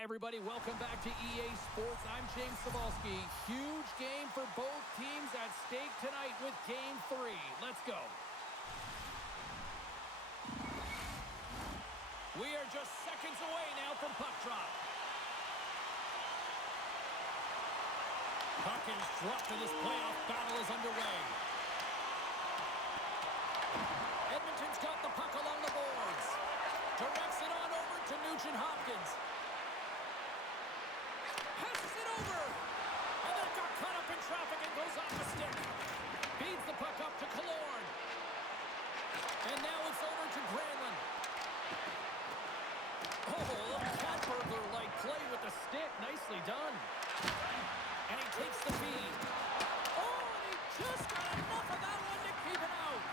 Hi, everybody. Welcome back to EA Sports. I'm James Cebulski. Huge game for both teams at stake tonight with Game 3. Let's go. We are just seconds away now from puck drop. Puck is dropped and this playoff battle is underway. Edmonton's got the puck along the boards. Directs it on over to Nugent Hopkins. Passes it over. And that got caught up in traffic and goes off the stick. Feeds the puck up to Killorn. And now it's over to Granlund. Oh, a cat burglar-like play with the stick. Nicely done. And he takes the feed. Oh, and he just got enough of that one to keep it out.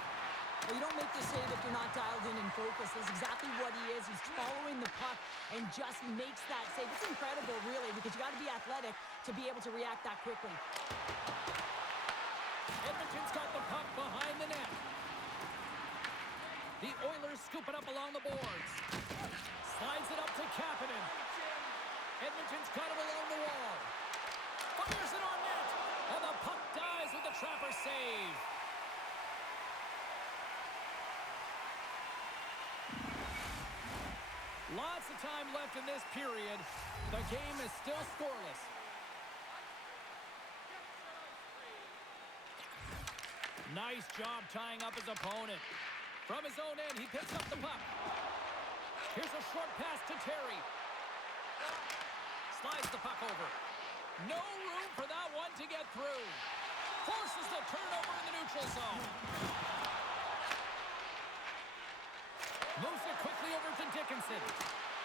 Well, you don't make the save if you're not dialed in and focused. That's exactly what he is. He's following the puck and just makes that save. It's incredible, really, because you got to be athletic to be able to react that quickly. Edmonton's got the puck behind the net. The Oilers scoop it up along the boards. Slides it up to Kapanen. Edmonton's got it along the wall. Fires it on net. And the puck dies with the Trapper save. Lots of time left in this period. The game is still scoreless. Nice job tying up his opponent. From his own end, he picks up the puck. Here's a short pass to Terry. Slides the puck over. No room for that one to get through. Forces the turnover in the neutral zone. Moves it quickly over to Dickinson.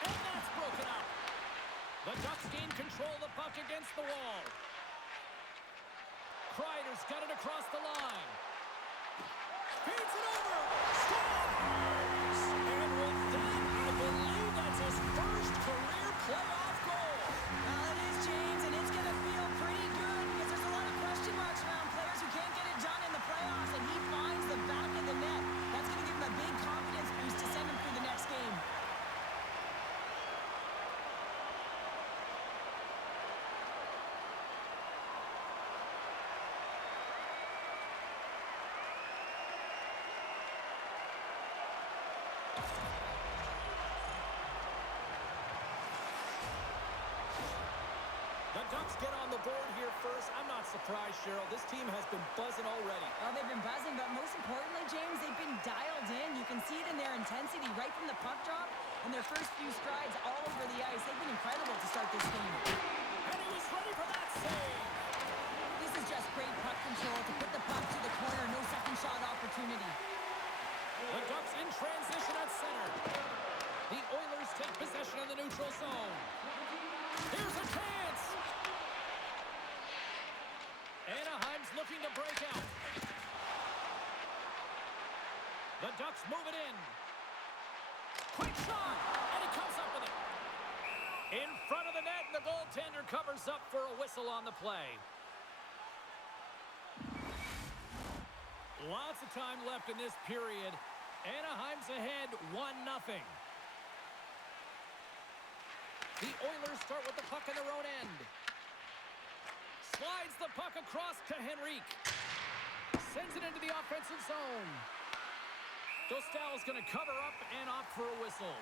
And that's broken up. The Ducks gain control of the puck against the wall. Kreider's got it across the line. Feeds it over. Scores! And with that, I believe that's his first career playoff goal. Well, it is, James, and it's going to feel pretty good because there's a lot of question marks around players who can't get it done in the playoffs, and he finds the back of the net. That's going to give him a big confidence boost to send him through the next game. The Ducks get on the board here first. I'm not surprised, Cheryl. This team has been buzzing already. Well, they've been buzzing, but most importantly, James, they've been dialed in. You can see it in their intensity right from the puck drop and their first few strides all over the ice. They've been incredible to start this game. And he was ready for that save. This is just great puck control to put the puck to the corner. No second shot opportunity. The Ducks in transition at center. The Oilers take possession of the neutral zone. Here's a chance. Anaheim's looking to break out. The Ducks move it in. Quick shot, and he comes up with it. In front of the net, and the goaltender covers up for a whistle on the play. Lots of time left in this period. Anaheim's ahead 1-0. The Oilers start with the puck in their own end. Slides the puck across to Henrique. Sends it into the offensive zone. Dostal's going to cover up and opt for a whistle.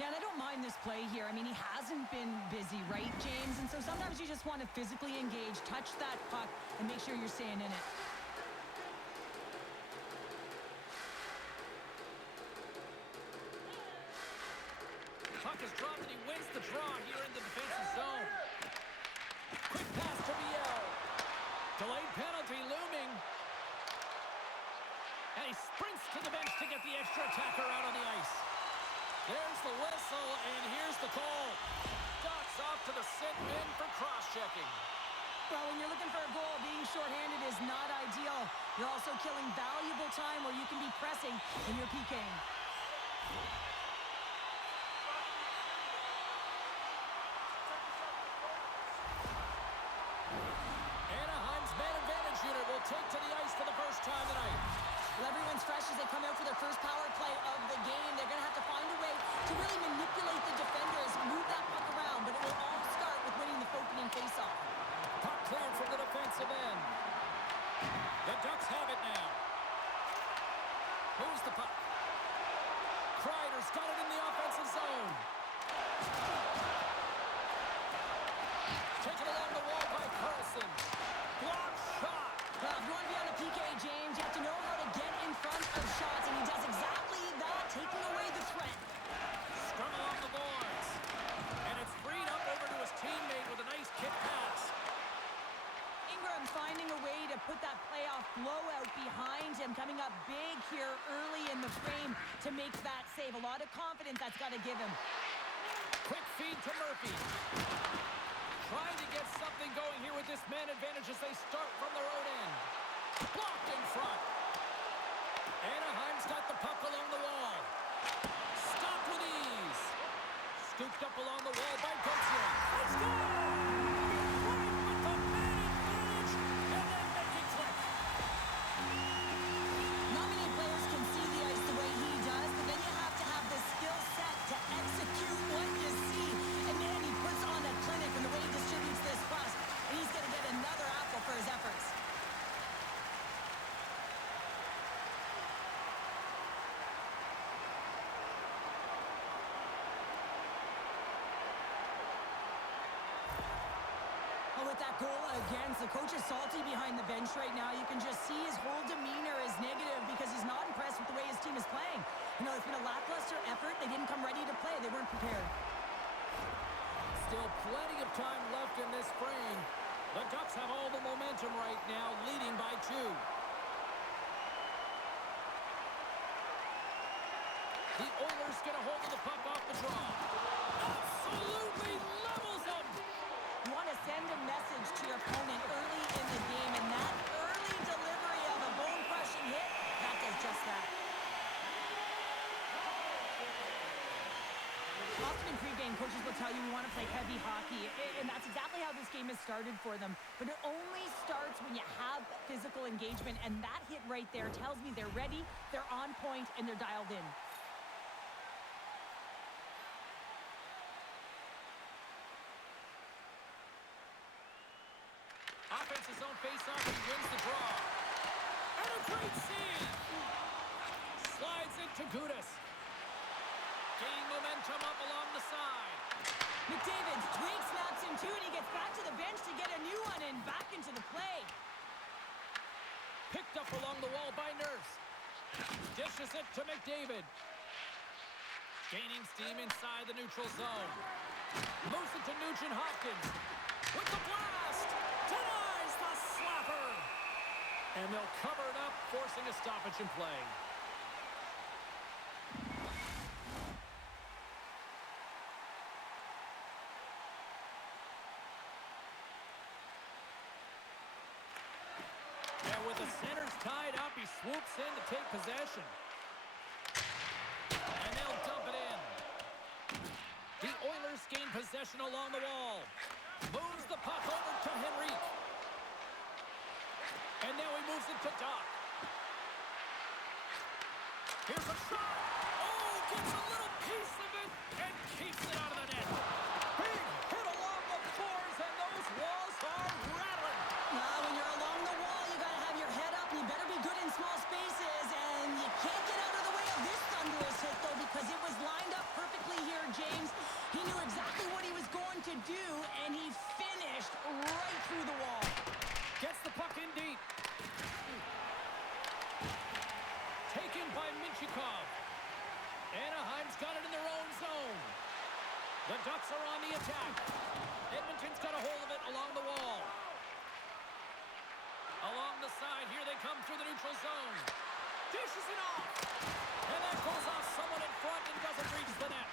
Yeah, and I don't mind this play here. I mean, he hasn't been busy, right, James? And so sometimes you just want to physically engage, touch that puck, and make sure you're staying in it. Puck is dropped and he wins the draw here in the defensive zone. Quick pass to Biel. Delayed penalty looming. And he sprints to the bench to get the extra attacker out on the ice. There's the whistle, and here's the call. Ducks off to the sit bin for cross-checking. Well, when you're looking for a goal, being shorthanded is not ideal. You're also killing valuable time where you can be pressing when you're PKing. Anaheim's man advantage unit will take to the ice for the first time tonight. Well, everyone's fresh as they come out for their first power play of the game. They're going to have to find a way to really manipulate the defenders, move that puck around, but it will defensive end. The Ducks have it now. Moves the puck. Kreider's got it in the offensive zone. Taken along the wall by Carlson. Block shot. Well, if you want to be on a PK, James, you have to know how to get in front of shots, and he does exactly that, taking away the threat. Scrum along the boards. And it's freed up over to his teammate with a nice kick pass. Ingram finding a way to put that playoff blowout behind him, coming up big here early in the frame to make that save. A lot of confidence that's got to give him. Quick feed to Murphy. Trying to get something going here with this man advantage as they start from their own end. Blocked in front. Anaheim's got the puck along the wall. Stopped with ease. Scooped up along the wall by Gunther. They score! Right with the man advantage, and then make it click. Not many players can see the ice the way he does, but then you have to have the skill set to execute what you see. And man, he puts on a clinic in the way he distributes this puck, and he's going to get another apple for his efforts. Well, with that goal against, the coach is salty behind the bench right now. You can just see his whole demeanor is negative because he's not impressed with the way his team is playing. You know, it's been a lackluster effort. They didn't come ready to play. They weren't prepared. Still plenty of time left in this frame. The Ducks have all the momentum right now, leading by 2. The Oilers get a hold of the puck off the draw. Absolutely levels them! You want to send a message to your opponent early in the game, and that early delivery of a bone-crushing hit, that does just that. Often in pregame, coaches will tell you we want to play heavy hockey, and that's exactly how this game has started for them. But it only starts when you have physical engagement, and that hit right there tells me they're ready, they're on point, and they're dialed in. Offensive zone face-off, and he wins the draw. And a great save! Slides into Gudas. Gaining momentum up along the side. McDavid, Twig snaps him too, and he gets back to the bench to get a new one and back into the play. Picked up along the wall by Nurse. Dishes it to McDavid. Gaining steam inside the neutral zone. Moves it to Nugent-Hopkins. With the blast! Denies the slapper! And they'll cover it up, forcing a stoppage in play. And with the centers tied up, he swoops in to take possession. And they'll dump it in. The Oilers gain possession along the wall. Moves the puck over to Henrique. And now he moves it to Doc. Here's a shot. Oh, gets a little piece of it and keeps it out of the net. Big hit along the boards, and those walls are rattling. When you're along the wall, you got to have your head up, and you better be good in small spaces, and you can't get out of the way of this thunderous hit, though, because it was lined up perfectly here, James. He knew exactly what he was going to do, and he finished right through the wall. Gets the puck in deep. Taken by Minchikov. Anaheim's got it in their own zone. The Ducks are on the attack. Edmonton's got a hold of it along the wall. Along the side, here they come through the neutral zone. Dishes it off. And that goes off someone in front and doesn't reach the net.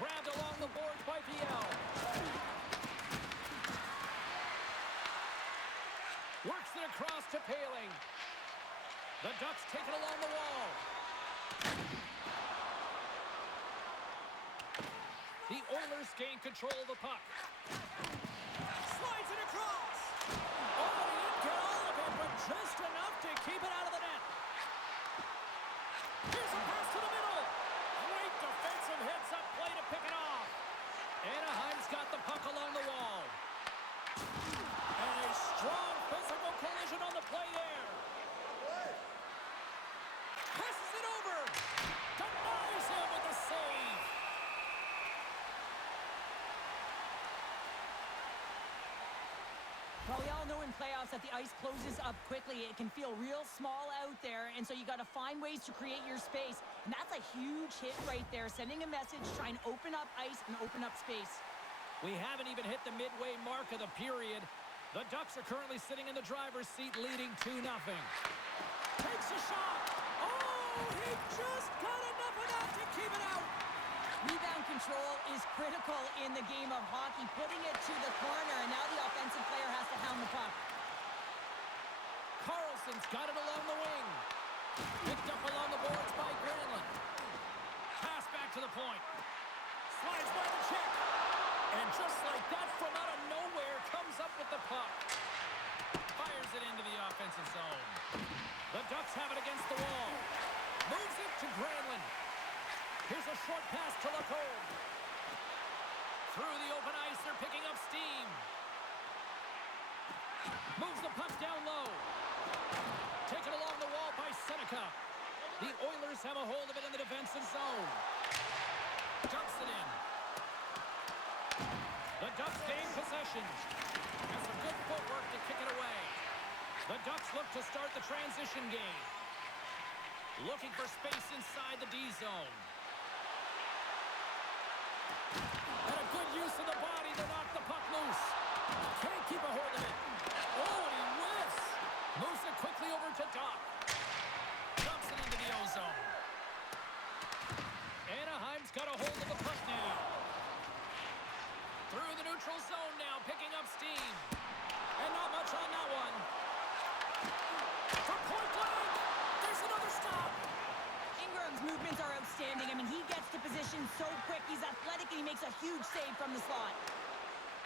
Grabbed along the boards by Viel. Works it across to Paling. The Ducks take it along the wall. The Oilers gain control of the puck. Slides it across. Oh, he didn't get all of it, but just enough to keep it out of the net. Here's a pass to the middle. Great defensive heads-up play to pick it off. Anaheim's got the puck along the wall. Well, we all know in playoffs that the ice closes up quickly. It can feel real small out there, and so you got to find ways to create your space. And that's a huge hit right there, sending a message, trying to open up ice and open up space. We haven't even hit the midway mark of the period. The Ducks are currently sitting in the driver's seat, leading 2-0. Takes a shot. Oh, he just got enough of that to keep it out. Rebound control is critical in the game of hockey, putting it to the corner, and now the offensive player has to hound the puck. Carlson's got it along the wing. Picked up along the boards by Granlund. Pass back to the point. Slides by the check. And just like that, from out of nowhere, comes up with the puck. Fires it into the offensive zone. The Ducks have it against the wall. Moves it to Granlund. Here's a short pass to Lacombe. Through the open ice, they're picking up steam. Moves the puck down low. Taken along the wall by Seneca. The Oilers have a hold of it in the defensive zone. Dumps it in. The Ducks gain possession. And some good footwork to kick it away. The Ducks look to start the transition game. Looking for space inside the D zone. And a good use of the body to knock the puck loose. Can't keep a hold of it. Oh, and he whiffs. Moves it quickly over to Doc. Dumps it into the O-zone. Anaheim's got a hold of the puck now. Through the neutral zone now, picking up steam. And not much on that one. From point blank, there's another stop. Ingram's movements are outstanding. I mean, he gets to position so quick. He's athletic, and he makes a huge save from the slot.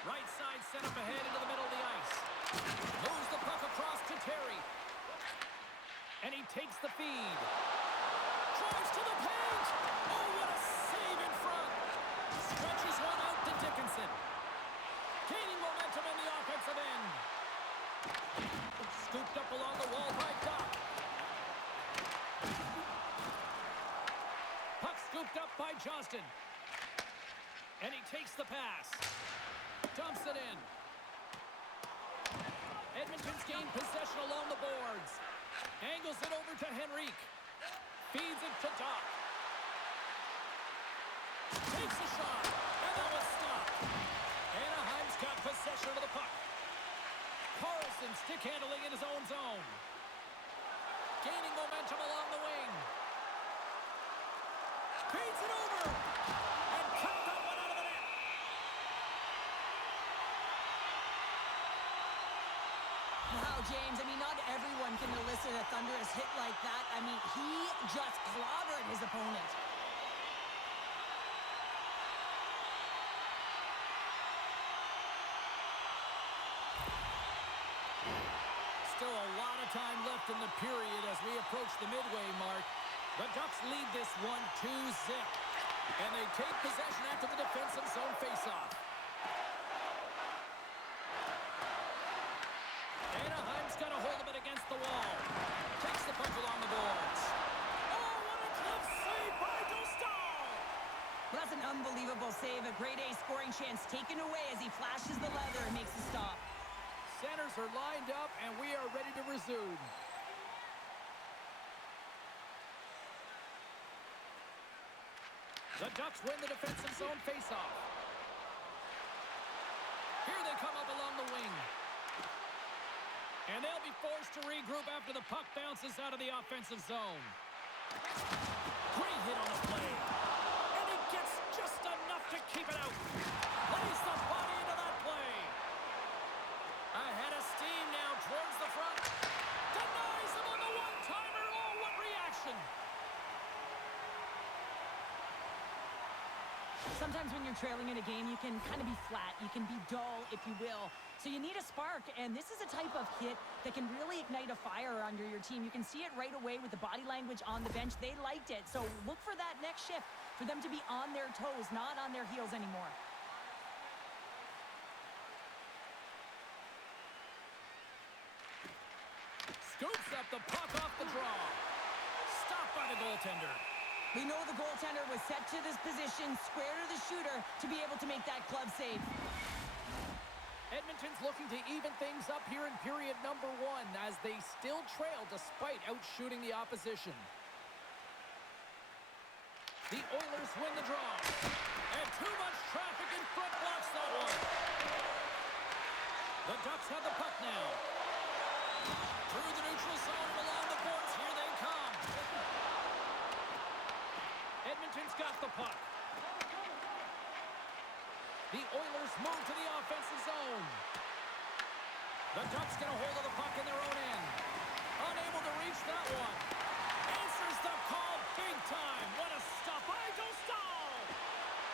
Right side sent up ahead into the middle of the ice. Moves the puck across to Terry. And he takes the feed. Drives to the paint. Oh, what a save in front. Stretches one out to Dickinson. Gaining momentum in the offensive end. Scooped up along the wall by Doc. Puck scooped up by Johnston. And he takes the pass. Dumps it in. Edmonton's gained possession along the boards. Angles it over to Henrique. Feeds it to Doc. Takes a shot. And that was stopped. Anaheim's got possession of the puck. Carlson stick handling in his own zone. Gaining momentum along the wing. Feeds it over. And cut that one out of the net. Wow, James, I mean, not everyone can elicit a thunderous hit like that. I mean, he just clobbered his opponent. Still a lot of time left in the period as we approach the midway mark. The Ducks lead this one 2-0. And they take possession after the defensive zone faceoff. Anaheim's got a hold of it against the wall. Takes the puck along the boards. Oh, what a glove save by Dostal! Well, that's an unbelievable save. A grade A scoring chance taken away as he flashes the leather and makes the stop. Centers are lined up, and we are ready to resume. The Ducks win the defensive zone faceoff. Here they come up along the wing. And they'll be forced to regroup after the puck bounces out of the offensive zone. Great hit on the play. And he gets just enough to keep it out. Plays the body into that play. Ahead of steam now towards the front. Denies him on the one-timer. Oh, what reaction. Sometimes when you're trailing in a game, you can kind of be flat. You can be dull, if you will. So you need a spark, and this is a type of hit that can really ignite a fire under your team. You can see it right away with the body language on the bench. They liked it. So look for that next shift, for them to be on their toes, not on their heels anymore. Scoops up the puck off the draw. Stopped by the goaltender. We know the goaltender was set to this position, square to the shooter, to be able to make that glove save. Edmonton's looking to even things up here in period number 1 as they still trail despite outshooting the opposition. The Oilers win the draw. And too much traffic in front blocks that one. The Ducks have the puck now. Through the neutral zone and along the boards. Here they come. Edmonton's got the puck. The Oilers move to the offensive zone. The Ducks get a hold of the puck in their own end. Unable to reach that one. Answers the call big time. What a stop by Dostal.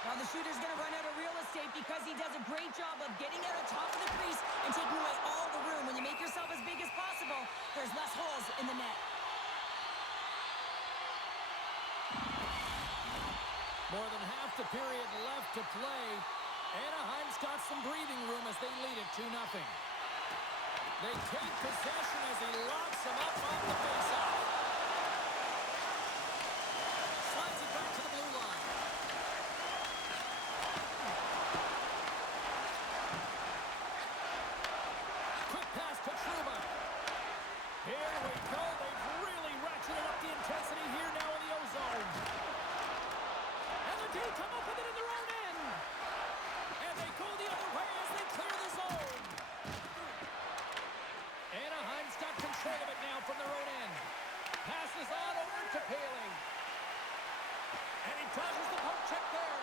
Well, the shooter's going to run out of real estate because he does a great job of getting out on top of the crease and taking away all the room. When you make yourself as big as possible, there's less holes in the net. More than half the period left to play. Anaheim's got some breathing room as they lead it 2-0. They take possession as he locks him up off the faceoff. Slides it back to the blue line. Quick pass to Trouba. Here we go. They've really ratcheted up the intensity here now in the O-zone. And the D come up with it in their own end. And they go the other way as they clear the zone. Anaheim's got control of it now from their own end. Passes on over to Paling. And he dodges the poke check there.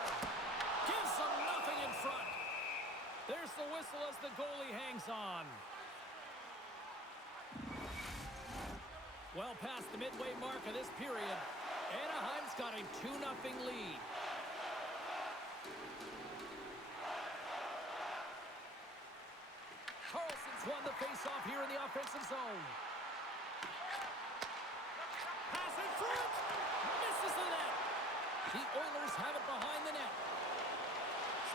Gives them nothing in front. There's the whistle as the goalie hangs on. Well past the midway mark of this period, Anaheim's got a 2-0 lead. Carlson's won the faceoff here in the offensive zone. Pass in front! Misses the net! The Oilers have it behind the net.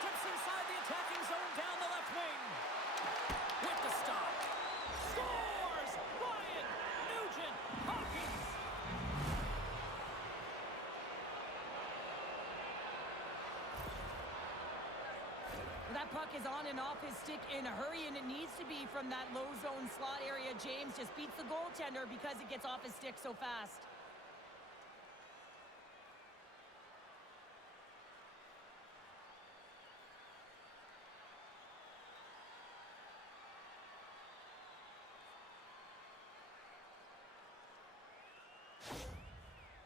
Steps inside the attacking zone down the left wing. With the stop. Scores! Ryan Nugent Hopkins! That puck is on and off his stick in a hurry, and it needs to be from that low zone slot area. James just beats the goaltender because it gets off his stick so fast.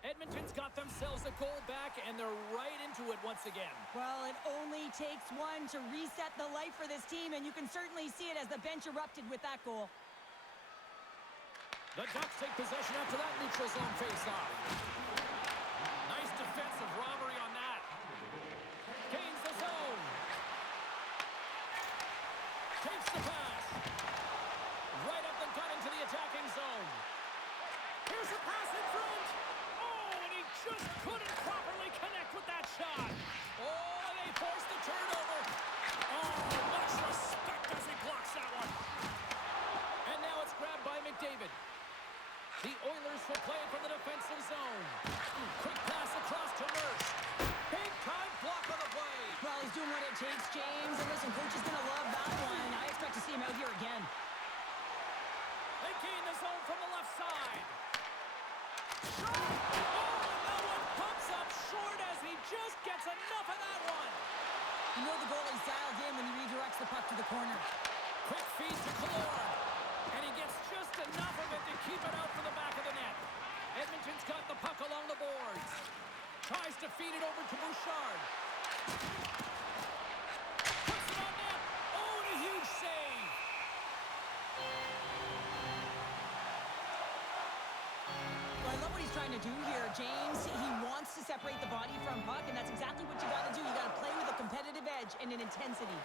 Edmonton's got themselves a goal back, and they're right into it once again. Well, it only takes one to reset the life for this team, and you can certainly see it as the bench erupted with that goal. The Ducks take possession after that neutral zone faceoff. Nice defensive robbery on that. Gains the zone. Takes the pass. Right up the gut into the attacking zone. Here's a pass in front. Just couldn't properly connect with that shot. Oh, they forced the turnover. Oh, much respect as he blocks that one. And now it's grabbed by McDavid. The Oilers will play it from the defensive zone. Quick pass across to Nurse. Big time block on the play. Well, he's doing what it takes, James. And listen, coach is going to love that one. I expect to see him out here again. They gain the zone from the left side. Shot! Short as he just gets enough of that one. You know the goalie's dialed in when he redirects the puck to the corner. Quick feed to Killorn. And he gets just enough of it to keep it out for the back of the net. Edmonton's got the puck along the boards. Tries to feed it over to Bouchard. Puts it on net. Oh, and a huge save. Well, I love what he's trying to do here, James. He wants to separate the body from puck, and that's exactly what you got to do. You got to play with a competitive edge and an intensity.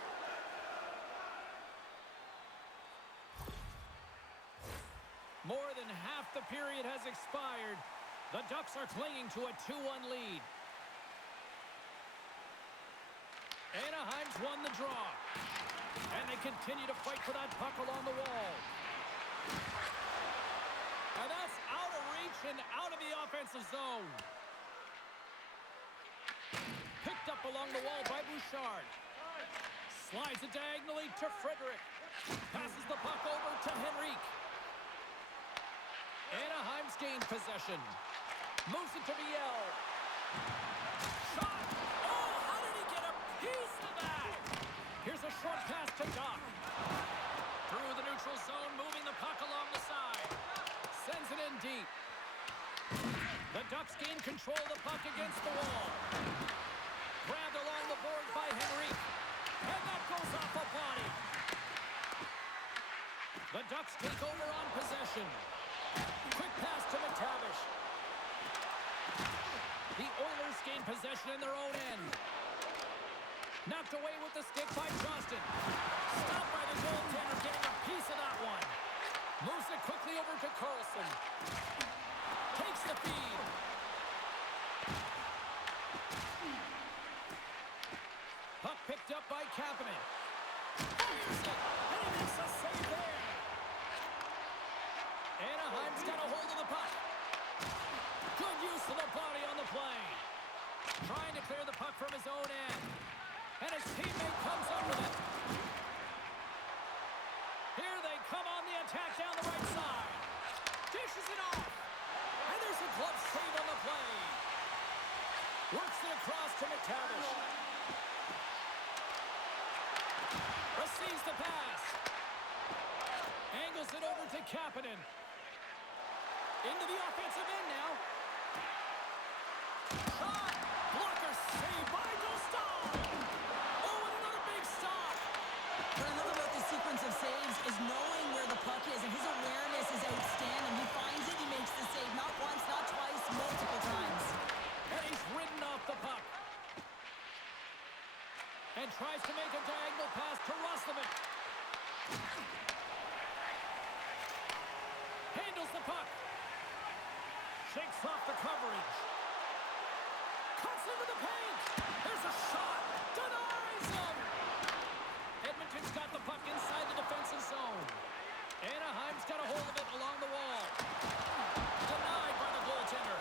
More than half the period has expired. The Ducks are clinging to a 2-1 lead. Anaheim's won the draw. And they continue to fight for that puck along the wall. And that's out of reach and out of the offensive zone. Picked up along the wall by Bouchard. Slides it diagonally to Frederick. Passes the puck over to Henrique. Anaheim's gained possession. Moves it to Viel. Shot! Oh, how did he get a piece of that? Here's a short pass to Doc. Through the neutral zone, moving the puck along the side. Sends it in deep. The Ducks gain control of the puck against the wall. Grabbed along the boards by Henrique. And that goes off a body. The Ducks take over on possession. Quick pass to McTavish. The Oilers gain possession in their own end. Knocked away with the stick by Johnston. Stopped by the goaltender, getting a piece of that one. Moves it quickly over to Carlson. Takes the feed. Puck picked up by Kapanen. Fires it, and he makes a save there. Anaheim's got a hold of the puck. Good use of the body on the play. Trying to clear the puck from his own end. And his teammate comes up with it. Here they come on the attack down the right side. Dishes it off. And there's a glove save on the play. Works it across to McTavish. Receives the pass. Angles it over to Kapanen. Into the offensive end now. Shot. Blocker save by Dostal. Oh, and another big stop. What I love about this sequence of saves is knowing where the puck is, and his awareness is outstanding. He finds it, he makes the save. Not once, not twice, multiple times. And he's ridden off the puck. And tries to make a diagonal pass to Roslovic. Handles the puck. Shakes off the coverage. Cuts into the paint. There's a shot. Denies him. Edmonton's got the puck inside the defensive zone. Anaheim's got a hold of it along the wall. Denied by the goaltender.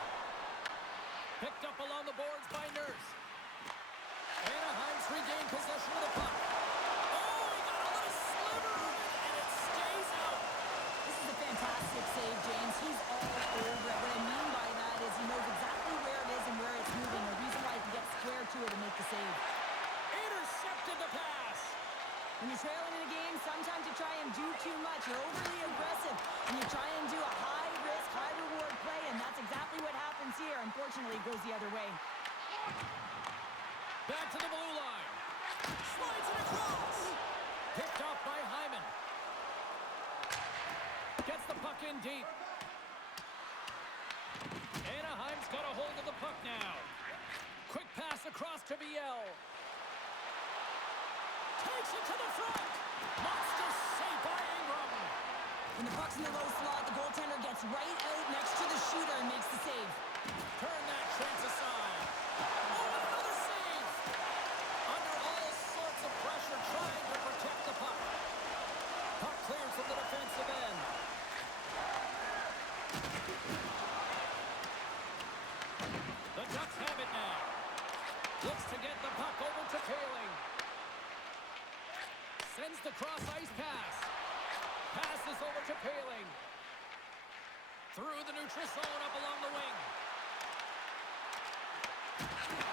Picked up along the boards by Nurse. Anaheim's regained possession of the puck. Oh, he got a little sliver of it, and it stays out. This is a fantastic save, James. He's all over it. What I mean by that is he knows exactly where it is and where it's moving. A reason why he can get square to it and make the save. Intercepted the pass. When you're trailing in a game, sometimes you try and do too much. You're overly aggressive, and you try and do a high-risk, high-reward play, and that's exactly what happens here. Unfortunately, it goes the other way. Back to the blue line. Slides it across. Picked off by Hyman. Gets the puck in deep. Anaheim's got a hold of the puck now. Quick pass across to Viel. Takes it to the front. Monster save by Ingram. When the puck's in the low slot, the goaltender gets right out next to the shooter and makes the save. Turn that chance aside. Oh, another save. Under all sorts of pressure, trying to protect the puck. Puck cleared from the defensive end. The Ducks have it now. Looks to get the puck over to Kaling. Sends the cross-ice pass. Passes over to Kaling. Through the neutral zone, up along the wing.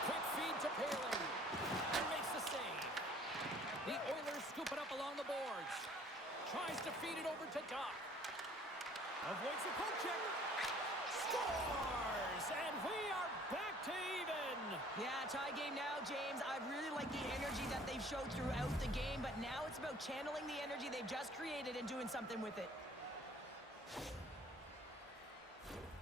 Quick feed to Kaling. And makes the save. The Oilers scoop it up along the boards. Tries to feed it over to Doc. Avoids the poke check. Scores! And we are back to even. Yeah, tie game now, James. I really like the energy that they've showed throughout the game, but now it's about channeling the energy they've just created and doing something with it.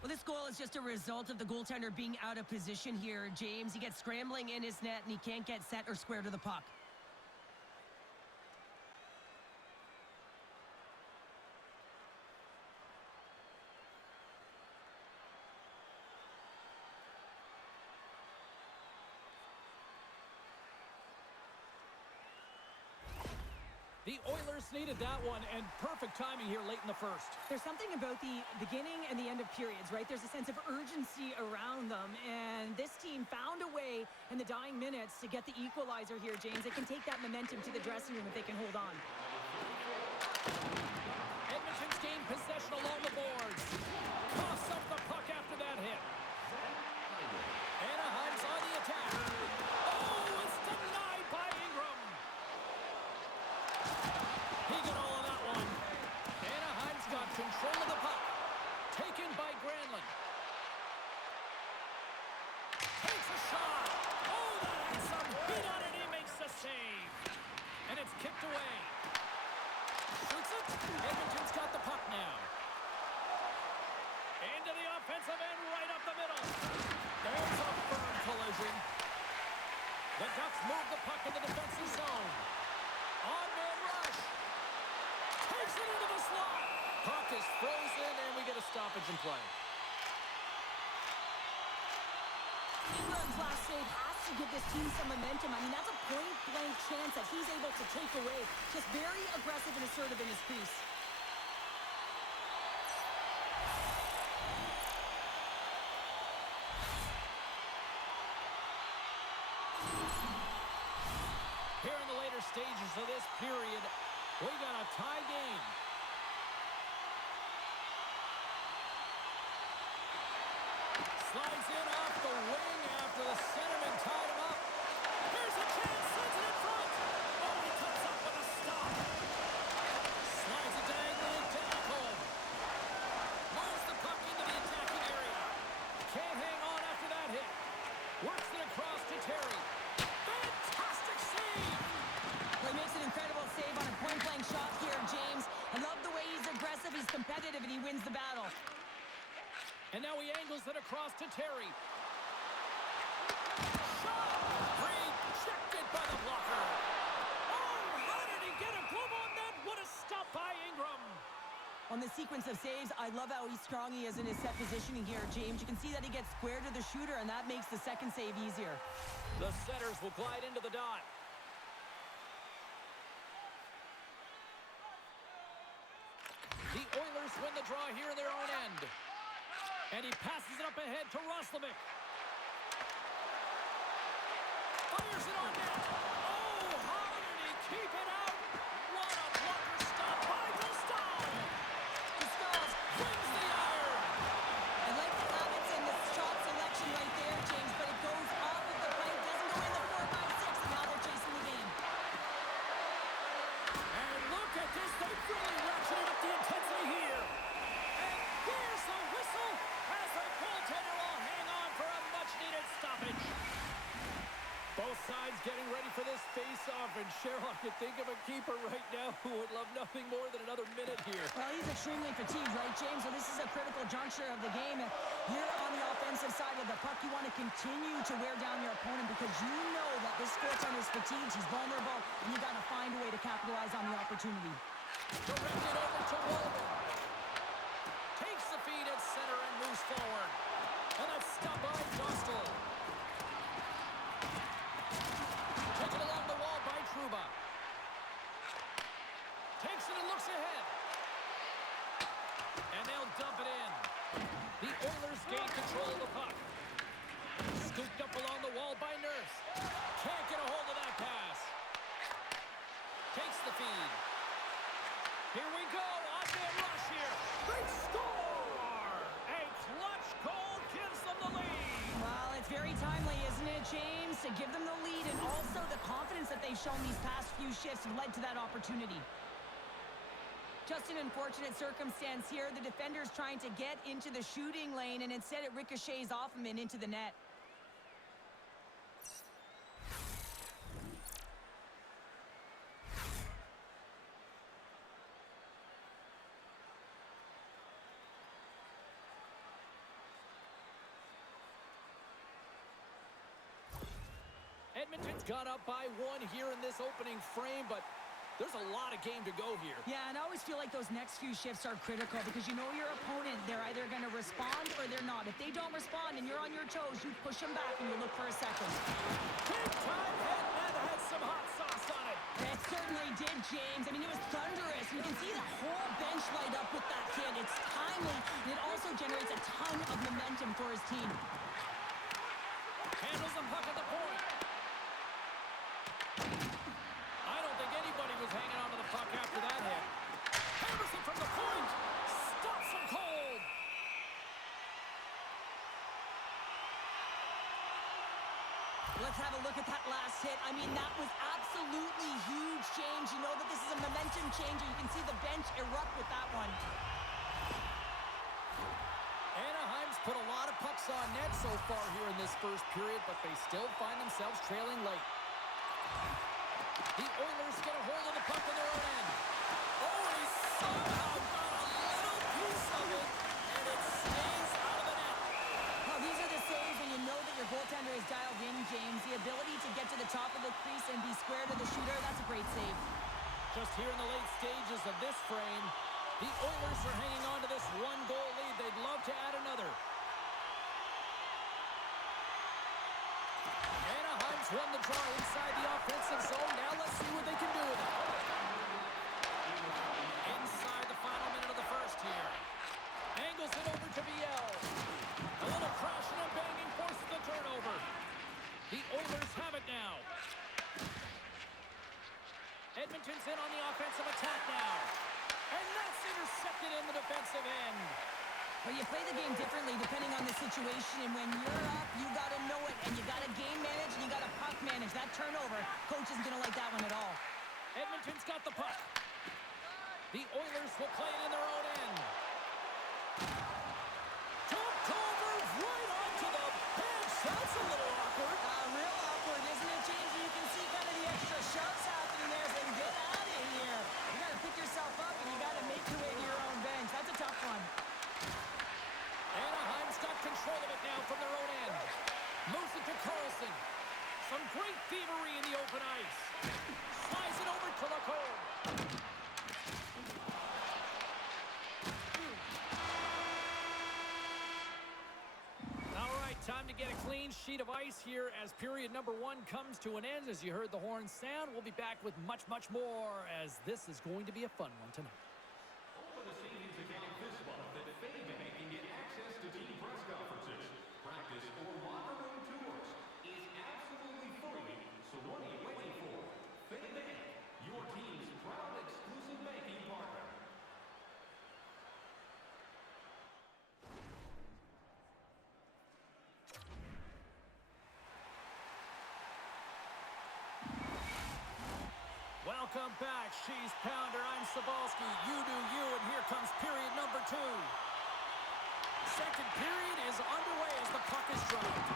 Well, this goal is just a result of the goaltender being out of position here, James. He gets scrambling in his net, and he can't get set or square to the puck. The Oilers needed that one, and perfect timing here late in the first. There's something about the beginning and the end of periods, right? There's a sense of urgency around them, and this team found a way in the dying minutes to get the equalizer here, James. They can take that momentum to the dressing room if they can hold on. Edmonton's gained possession along the boards. Coughs up the puck after that hit. Anaheim's on the attack. Oh, it's denied by Ingram. He got all of that one. Anaheim's got control of the puck. Taken by Granlund. Takes a shot. Oh, that has some heat on it. He makes the save. And it's kicked away. Shoots it. Edmonton's got the puck now. Into the offensive end, right up the middle. There's a firm collision. The Ducks move the puck in the defensive zone. On-man rush. Takes it into the slot. Puck is frozen, and we get a stoppage in play. Ingram's last save has to give this team some momentum. I mean, that's a point-blank chance that he's able to take away. Just very aggressive and assertive in his crease. Here in the later stages of this period, we got a tie game. Slides in off the wing after the centerman tied him up. Here's a chance, sends it in front. Oh, he comes up with a stop. Slides it diagonally to Ekholm. Moves the puck into the attacking area. Can't hang on after that hit. Works it across to Terry. Fantastic save! Well, he makes an incredible save on a point-blank shot here, James. I love the way he's aggressive, he's competitive, and he wins the battle. And now he angles it across to Terry. Shot! Rejected by the blocker. Oh, how did he get a glove on that? What a stop by Ingram. On the sequence of saves, I love how strong he is in his set positioning here, James. You can see that he gets square to the shooter, and that makes the second save easier. The setters will glide into the dot. The Oilers win the draw here in their own end. And he passes it up ahead to Roslovic. Fires it on net. Oh, how did he keep it out? What a blocker stop by Gustav. Gustav Brings the iron. I like the habits and the shot selection right there, James, but it goes off of the plate, doesn't go in the 4-5-6, and now they're chasing the game. And look at this. They really ratcheted up the intensity here. And here's the whistle as the goaltender will hang on for a much-needed stoppage. Both sides getting ready for this face-off, and Cheryl, I can think of a keeper right now who would love nothing more than another minute here. Well, he's extremely fatigued, right, James? So this is a critical juncture of the game. Here on the offensive side of the puck, you want to continue to wear down your opponent because you know that this goaltender is fatigued, he's vulnerable, and you got to find a way to capitalize on the opportunity. Directed over to Walden. Takes the feed at center and moves forward. And that's stopped by Dostal. Taken along the wall by Trouba. Takes it and looks ahead. And they'll dump it in. The Oilers gain control of the puck. Scooped up along the wall by Nurse. Can't get a hold of that pass. Takes the feed. Here we go, on-man rush here. They score! A clutch goal gives them the lead. Well, it's very timely, isn't it, James? To give them the lead and also the confidence that they've shown these past few shifts have led to that opportunity. Just an unfortunate circumstance here. The defender's trying to get into the shooting lane, and instead it ricochets off him and into the net. Edmonton's got up by one here in this opening frame, but there's a lot of game to go here. Yeah, and I always feel like those next few shifts are critical because you know your opponent, they're either going to respond or they're not. If they don't respond and you're on your toes, you push them back and you look for a second. Big time hit, and has some hot sauce on it. It certainly did, James. I mean, it was thunderous. You can see the whole bench light up with that hit. It's timely, and it also generates a ton of momentum for his team. Handles the puck at the point. I don't think anybody was hanging on to the puck after that hit. Hammers it from the point. Stops him cold. Let's have a look at that last hit. I mean, that was absolutely huge, James. You know that this is a momentum changer. You can see the bench erupt with that one. Anaheim's put a lot of pucks on net so far here in this first period, but they still find themselves trailing late. The Oilers get a hold of the puck in their own end. Oh, he somehow got a little piece of it, and it stays out of the net. Well, these are the saves when you know that your goaltender is dialed in, James. The ability to get to the top of the crease and be square to the shooter, that's a great save. Just here in the late stages of this frame, the Oilers are hanging on to this one-goal lead. They'd love to add another. Anaheim's won the draw inside the offensive zone. Now let's see what they can do with it. Inside the final minute of the first here. Angles it over to Biel. A little crashing and banging forces the turnover. The Oilers have it now. Edmonton's in on the offensive attack now. And that's intercepted in the defensive end. Well, you play the game differently depending on the situation. And when you're up, you got to know it. And you got to game manage and you got to puck manage. That turnover, coach isn't going to like that one at all. Edmonton's got the puck. The Oilers will play it in their own end. Jumped over right onto the bench. That's a little awkward. Real awkward, isn't it, James? You can see kind of the extra shoves happening there. Saying, get out of here. You got to pick yourself up and you got to make your way to your own bench. That's a tough one. Anaheim's got control of it now from their own end. Moves it to Carlson. Some great thievery in the open ice. Slides it over to Lacombe. All right, time to get a clean sheet of ice here as period number 1 comes to an end. As you heard the horn sound, we'll be back with much, much more as this is going to be a fun one tonight. Open the savings account this month at Faybank and get access to team press conferences, practice, or locker room tours. It's absolutely free, so what are you waiting for? Faybank, your team's proud exclusive banking partner. Welcome back, She's Pounder. I'm Cebulski. You do you, and here comes period number 2. Second period is underway as the puck is dropped.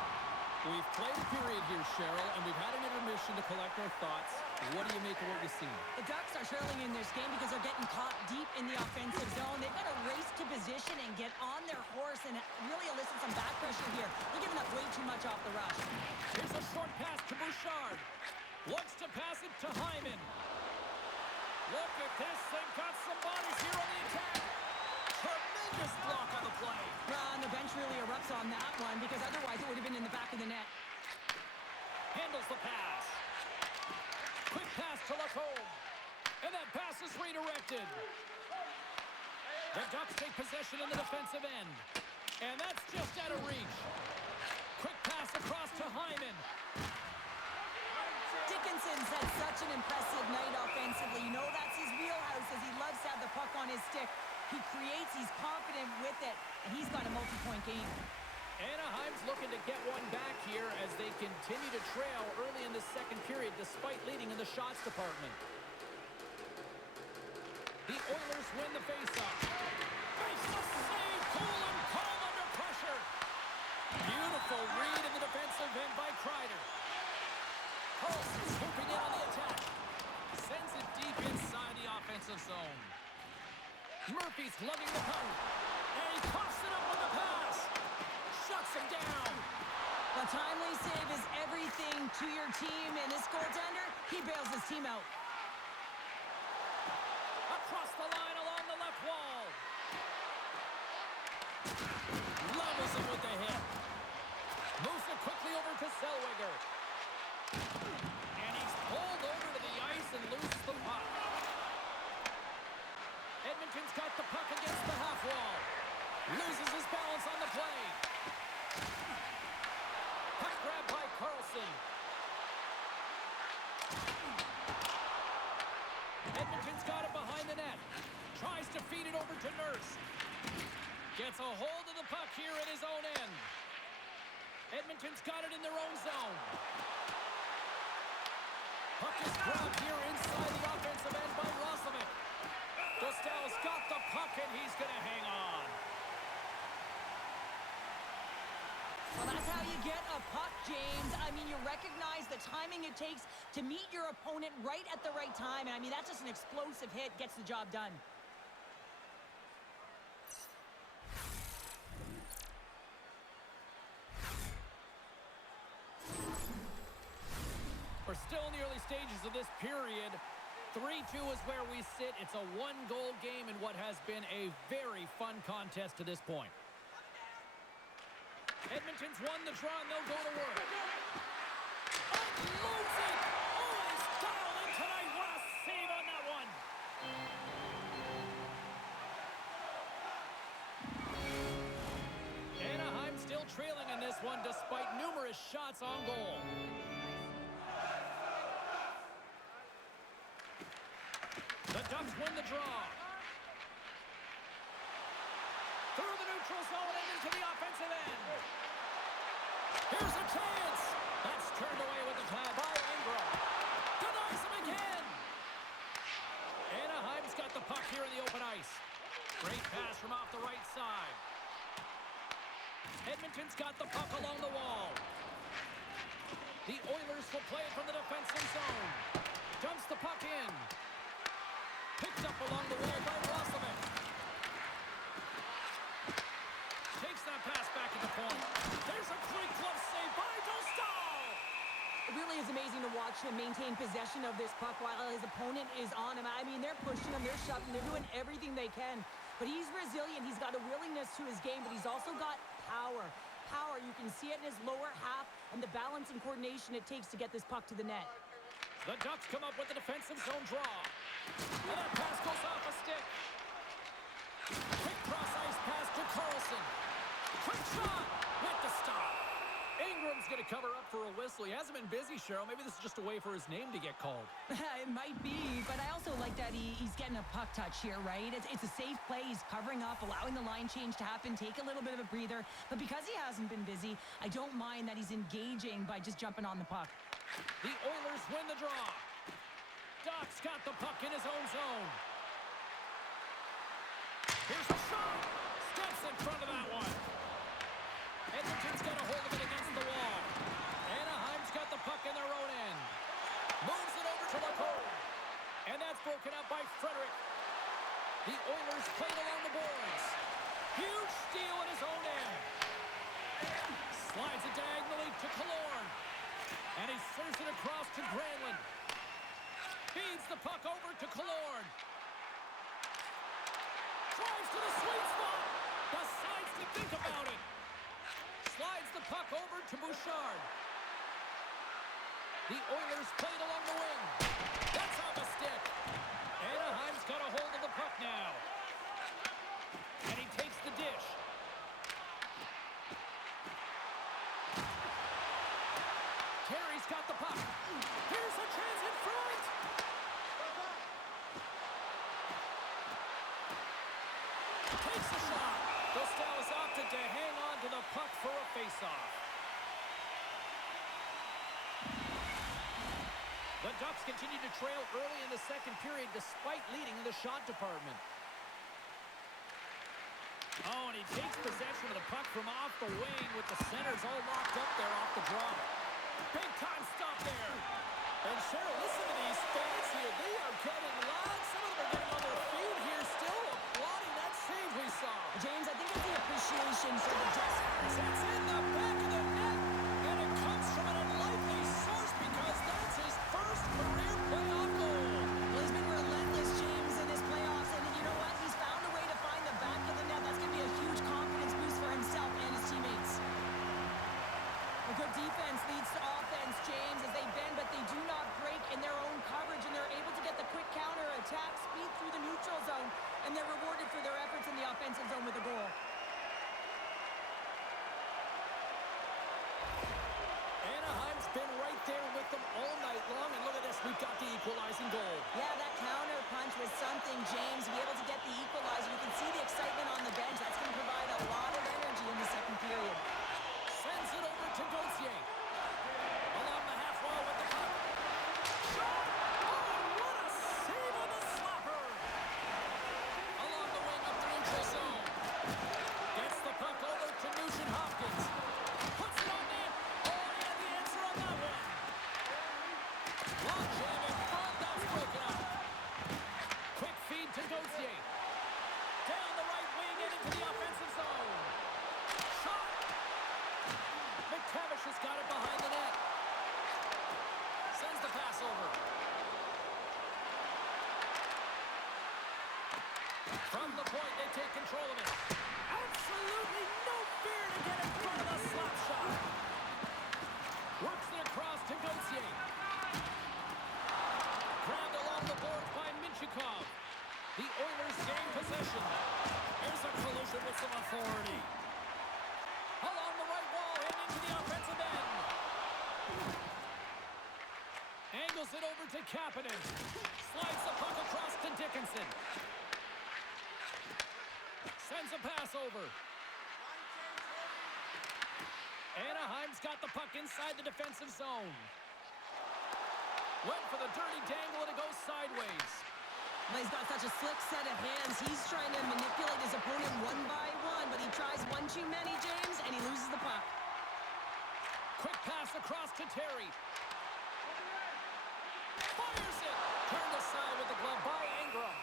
We've played a period here, Cheryl, and we've had an intermission to collect our thoughts. What do you make of what you've seen? The Ducks are trailing in this game because they're getting caught deep in the offensive zone. They've got to race to position and get on their horse and really elicit some back pressure here. They're giving up way too much off the rush. Here's a short pass to Bouchard. Wants to pass it to Hyman. Look at this. They've got some bodies here on the attack. Tremendous block on the play. And the bench really erupts on that one because otherwise it would have been in the back of the net. Handles the pass. Quick pass to Lacombe. And that pass is redirected. The Ducks take possession in the defensive end. And that's just out of reach. Quick pass across to Hyman. Dickinson's had such an impressive night offensively. You know that's his wheelhouse as he loves to have the puck on his stick. He creates, he's confident with it, and he's got a multi-point game. Anaheim's looking to get one back here as they continue to trail early in the second period despite leading in the shots department. The Oilers win the faceoff. Makes the save, cool and calm under pressure. Beautiful read in the defensive end by Kreider. Carlson swooping in on the attack. Sends it deep inside the offensive zone. Murphy's lugging the puck. And he coughs it up with the pass. Shuts him down. A timely save is everything to your team, and this goaltender, he bails his team out. Across the line along the left wall. Levels him with the hit. Moves it quickly over to Zellweger. And he's pulled over to the Gets a hold of the puck here at his own end. Edmonton's got it in their own zone. Puck is grabbed here inside the offensive end by Roslovic. Dostal's got the puck, and he's going to hang on. Well, that's how you get a puck, James. I mean, you recognize the timing it takes to meet your opponent right at the right time. And, I mean, that's just an explosive hit. Gets the job done. We're still in the early stages of this period. 3-2 is where we sit. It's a one-goal game in what has been a very fun contest to this point. Edmonton's won the draw, and they'll go to work. Unloads it! Oh, he's dialed in tonight. What a save on that one! Anaheim still trailing in this one despite numerous shots on goal. The Ducks win the draw. Through the neutral zone and into the offensive end. Here's a chance. That's turned away with the clap by Ingram. Denies him again. Anaheim's got the puck here in the open ice. Great pass from off the right side. Edmonton's got the puck along the wall. The Oilers will play it from the defensive zone. Dumps the puck in. Picked up along the wall by Roslovic. Takes that pass back at the point. There's a quick glove save by Dostal. It really is amazing to watch him maintain possession of this puck while his opponent is on him. I mean, they're pushing him, they're shoving, they're doing everything they can. But he's resilient. He's got a willingness to his game, but he's also got power. Power, you can see it in his lower half and the balance and coordination it takes to get this puck to the net. The Ducks come up with the defensive zone draw. And that pass goes off a stick. Quick cross-ice pass to Carlson. Quick shot with the stop. Ingram's going to cover up for a whistle. He hasn't been busy, Cheryl. Maybe this is just a way for his name to get called. It might be, but I also like that he's getting a puck touch here, right? It's a safe play. He's covering up, allowing the line change to happen, take a little bit of a breather. But because he hasn't been busy, I don't mind that he's engaging by just jumping on the puck. The Oilers win the draw. Ducks got the puck in his own zone. Here's a shot. Steps in front of that one. Edmonton's got a hold of it against the wall. Anaheim's got the puck in their own end. Moves it over to Lacombe. And that's broken up by Frederick. The Oilers played along the boards. Huge steal in his own end. Slides it diagonally to Killorn. And he serves it across to Granlund. Feeds the puck over to Killorn. Drives to the sweet spot. Decides to think about it. Slides the puck over to Bouchard. The Oilers played along the wing. That's off a stick. Anaheim's got a hold of the puck now. And he takes the dish. Terry's got the puck. Here's a chance in front. Takes a shot. Dostal has opted to hang on to the puck for a faceoff. The Ducks continue to trail early in the second period despite leading in the shot department. Oh, and he takes possession of the puck from off the wing with the centers all locked up there off the draw. Big time stop there. And Cheryl, listen to these fans here. They are getting loud. Some of them are getting on their feet here still applauding that save we saw. James, I think it's the appreciation for the Ducks. It's in the back of the net. And it comes from an unlikely source because that's his first career playoff goal. Well, he's been relentless, James, in his playoffs. And you know what? He's found a way to find the back of the net. That's going to be a huge confidence boost for himself and his teammates. A good defense leads to offense, James, as they bend, but they do not break in their own coverage, and they're able to get the quick counter attack speed through the neutral zone, and they're rewarded for their efforts in the offensive zone with a goal. Anaheim's been right there with them all night long, and look at this, we've got the equalizing goal. Yeah, that counter punch was something, James. To be able to get the equalizer, you can see the excitement on the bench. That's going to provide a lot of energy in the second period. Sends it over to Gauthier. Along the half wall with the puck. Shot! Oh, what a save on the slapper! Along the wing up the neutral zone. Gets the puck over to Nugent Hopkins. Puts it on net. Oh, he had the answer on that one. Long jam in front. That's broken up. Quick feed to Gauthier. Down the right wing and into the offensive zone. Shot! McTavish has got it behind the net. Sends the pass over. From the point, they take control of it. Absolutely no fear to get in front of the slap shot. Works it across to Gauthier. Grabbed along the boards by Minchikov. The Oilers gain possession. Here's a collision with some authority. Along the right wall and into the offensive end. Angles it over to Kapanen. Slides the puck across to Dickinson. Sends a pass over. Anaheim's got the puck inside the defensive zone. Went for the dirty dangle and it goes sideways. Well, he's got such a slick set of hands. He's trying to manipulate his opponent one by one, but he tries one too many, James, and he loses the puck. Quick pass across to Terry. Fires it! Turned aside with the glove by Ingram.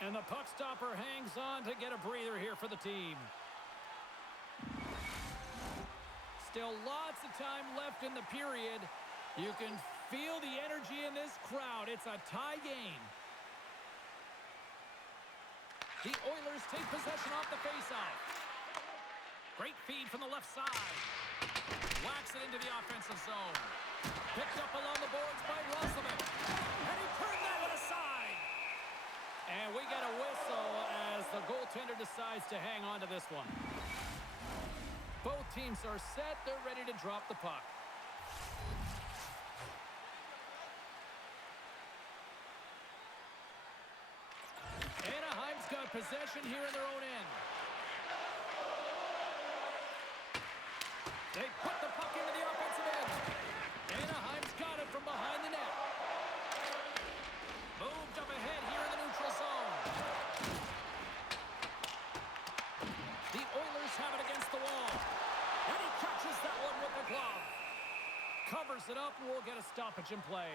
And the puck stopper hangs on to get a breather here for the team. Still lots of time left in the period. You can feel the energy in this crowd. It's a tie game. The Oilers take possession off the faceoff. Great feed from the left side. Whacks it into the offensive zone. Picked up along the boards by Roslovic. And he turned that one aside. And we get a whistle as the goaltender decides to hang on to this one. Both teams are set. They're ready to drop the puck. Anaheim's got possession here in their own end. They put the puck into the offensive end. Anaheim's got it from behind the net. Moved up ahead here in the neutral zone. The Oilers have it against the wall. And he catches that one with the glove. Covers it up and we'll get a stoppage in play.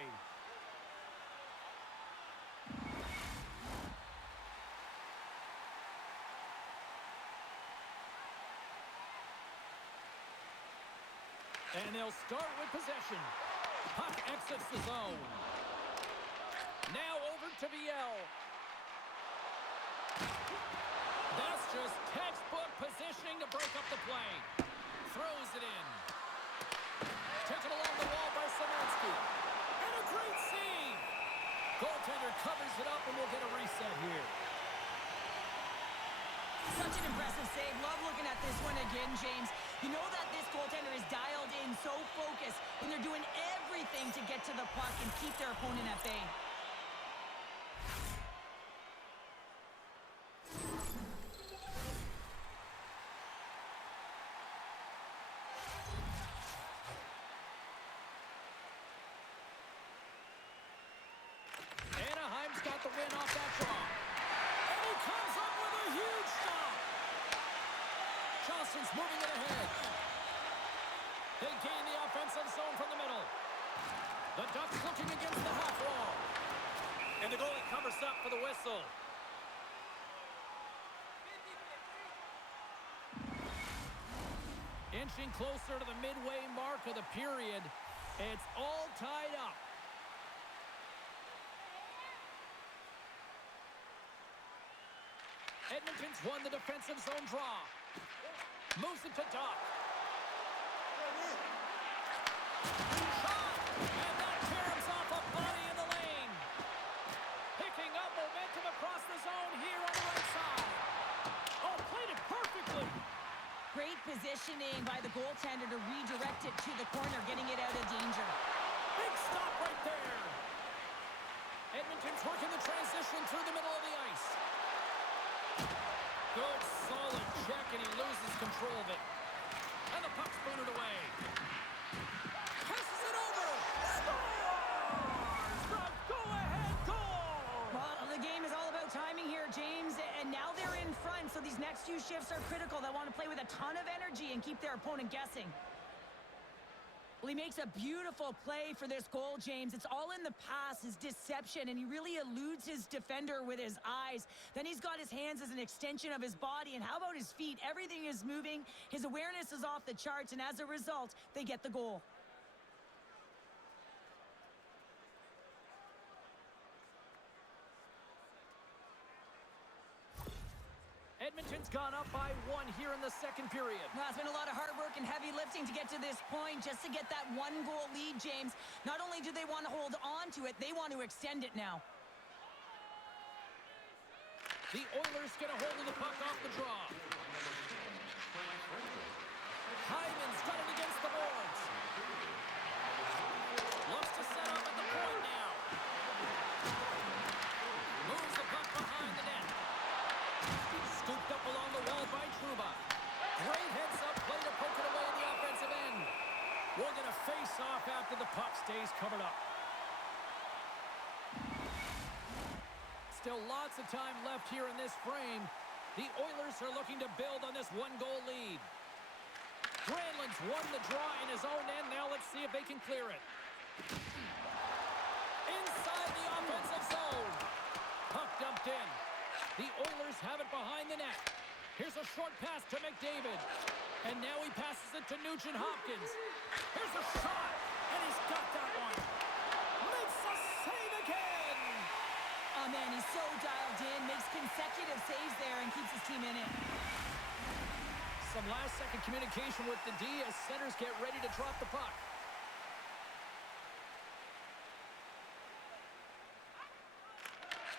And they'll start with possession. Puck exits the zone. Now over to Viel. That's just textbook positioning to break up the play. Throws it in. Taken along the wall by Szymanski. And a great save. Goaltender covers it up and we'll get a reset here. Such an impressive save. Love looking at this one again, James. You know that this goaltender is dialed in, so focused when they're doing everything to get to the puck and keep their opponent at bay. Anaheim's got the win off that draw. And he comes up with a huge stop. Johnston's moving it ahead. They gain the offensive zone from the middle. The Ducks looking against the half wall. And the goalie covers up for the whistle. Inching closer to the midway mark of the period. It's all tied up. Edmonton's won the defensive zone draw. Moves it to Duck. Shot! And that caroms off a body in the lane. Picking up momentum across the zone here on the right side. Oh, played it perfectly. Great position. positioning by the goaltender to redirect it to the corner, getting it out of danger. Big stop right there. Edmonton's working the transition through the middle of the ice. Good, solid check, and he loses control of it. And the puck's booted away. Passes it over. Scores! The go-ahead goal! Well, the game is all about timing here, James, and now they're in front, so these next few shifts are critical. They want to play with a ton of energy and keep their opponent guessing. Well, he makes a beautiful play for this goal, James. It's all in the pass, his deception, and he really eludes his defender with his eyes. Then he's got his hands as an extension of his body, and how about his feet? Everything is moving. His awareness is off the charts, and as a result, they get the goal. Edmonton's gone up by 1 here in the second period. Well, it's been a lot of hard work and heavy lifting to get to this point, just to get that 1-goal lead, James. Not only do they want to hold on to it, they want to extend it now. The Oilers get a hold of the puck off the draw. Hyman's got it against the boards. Looks to set up at the point now. Moves the puck behind the net. Scooped up along the wall by Trouba. Great heads-up play to poke it away in the offensive end. We'll get a face-off after the puck stays covered up. Still lots of time left here in this frame. The Oilers are looking to build on this 1-goal lead. Granlund's won the draw in his own end. Now let's see if they can clear it. Inside the offensive zone. Puck dumped in. The Oilers have it behind the net. Here's a short pass to McDavid. And now he passes it to Nugent-Hopkins. Here's a shot, and he's got that one. Makes a save again. Oh, man, he's so dialed in, makes consecutive saves there, and keeps his team in it. Some last-second communication with the D as centers get ready to drop the puck.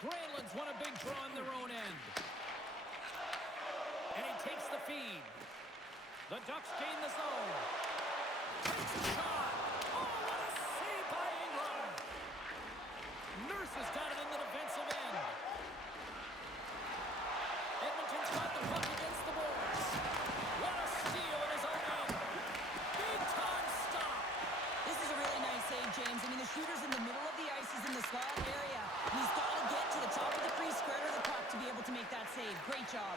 Granlund's won a big draw on their own end. And he takes the feed. The Ducks gain the zone. Takes a shot. Oh, what a save by Ingram. Nurse has got it in the defensive end. Edmonton's got the puck against the boards. What a steal in his own end. Big-time stop. This is a really nice save, James. I mean, the shooter's in the middle of the ice. He's in the slot area. He's got to get to the top of the crease, square to the puck to be able to make that save. Great job.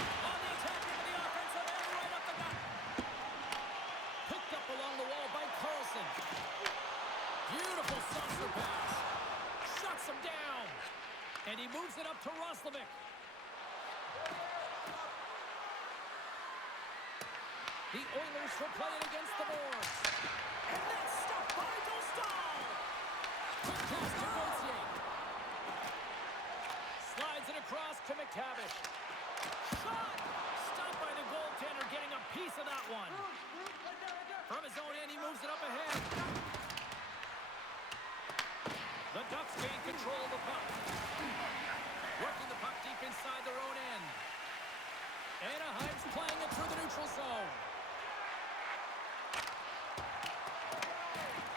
On the attack into the offensive end, right up the gut. Picked up along the wall by Carlson. Beautiful saucer pass. Shuts him down. And he moves it up to Roslovic. The Oilers will play it against the boards. And that's stopped by Dostal. Quick pass to Gauthier. Slides it across to McTavish. Shot! Stopped by the goaltender, getting a piece of that one. From his own end, he moves it up ahead. The Ducks gain control of the puck. Working the puck deep inside their own end. Anaheim's playing it through the neutral zone.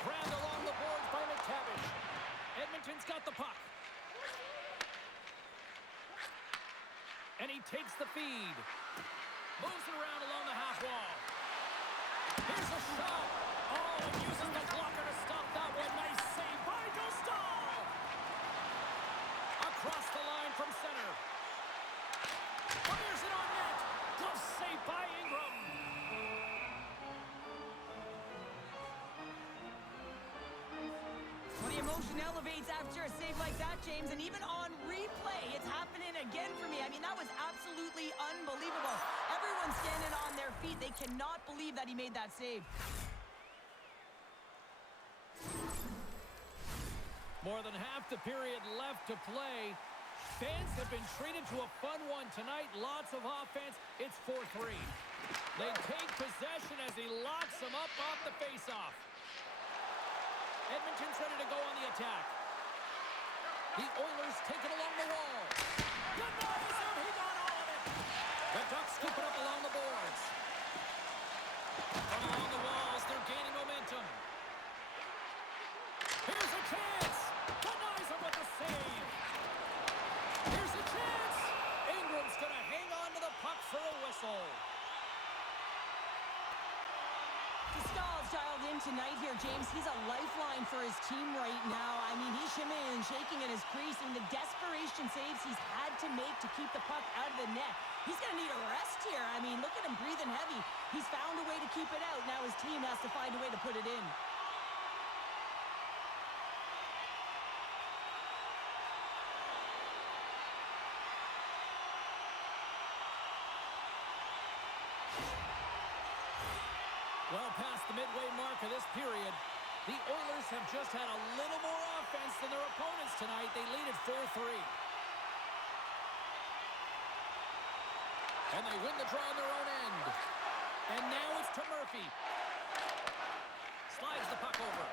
Grabbed along the boards by McTavish. Edmonton's got the puck. And he takes the feed. Moves it around along the half wall. Here's a shot. Oh, and uses the blocker to stop that one. Nice save by Dostal. Across the line from center. Fires it on net. Glove save by Ingram. Well, the emotion elevates after a save like that, James, and even on replay, it's happening again for me. I mean, that was absolutely unbelievable. Everyone's standing on their feet. They cannot believe that he made that save. More than half the period left to play. Fans have been treated to a fun one tonight. Lots of offense. It's 4-3. They take possession as he locks them up off the faceoff. Edmonton's ready to go on the attack. The Oilers take it along the wall. Good noise, and he got all of it. The Ducks scoop it up along the boards. From along the walls, they're gaining momentum. Here's a chance. Denies him with a save. Here's a chance. Ingram's going to hang on to the puck for a whistle. Stahl's dialed in tonight here, James. He's a lifeline for his team right now. I mean, he's shimmying and shaking in his crease. And the desperation saves he's had to make to keep the puck out of the net. He's going to need a rest here. I mean, look at him breathing heavy. He's found a way to keep it out. Now his team has to find a way to put it in. Well past the midway mark of this period, the Oilers have just had a little more offense than their opponents tonight. They lead at 4-3. And they win the draw on their own end. And now it's to Murphy. Slides the puck over.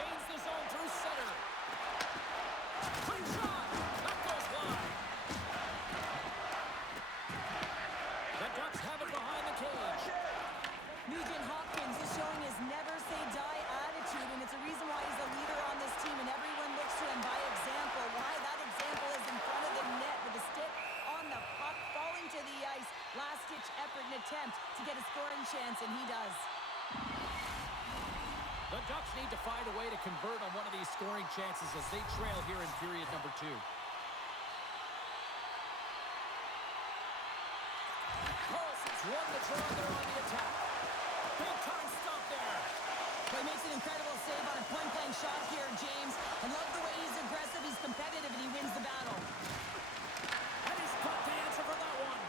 Gains the zone through center. Quick shot. That goes wide. The Ducks have it behind the cage. Nugent Hopkins is showing his never-say-die attitude, and it's a reason why he's a leader on this team, and everyone looks to him by example. Why that example is in front of the net with a stick on the puck, falling to the ice, last-ditch effort and attempt to get a scoring chance, and he does. The Ducks need to find a way to convert on one of these scoring chances as they trail here in period number 2. Carlson's won the draw there on the attack. Big-time stop there. But he makes an incredible save on a point-blank shot here, James. I love the way he's aggressive, he's competitive, and he wins the battle. And he's got the answer for that one.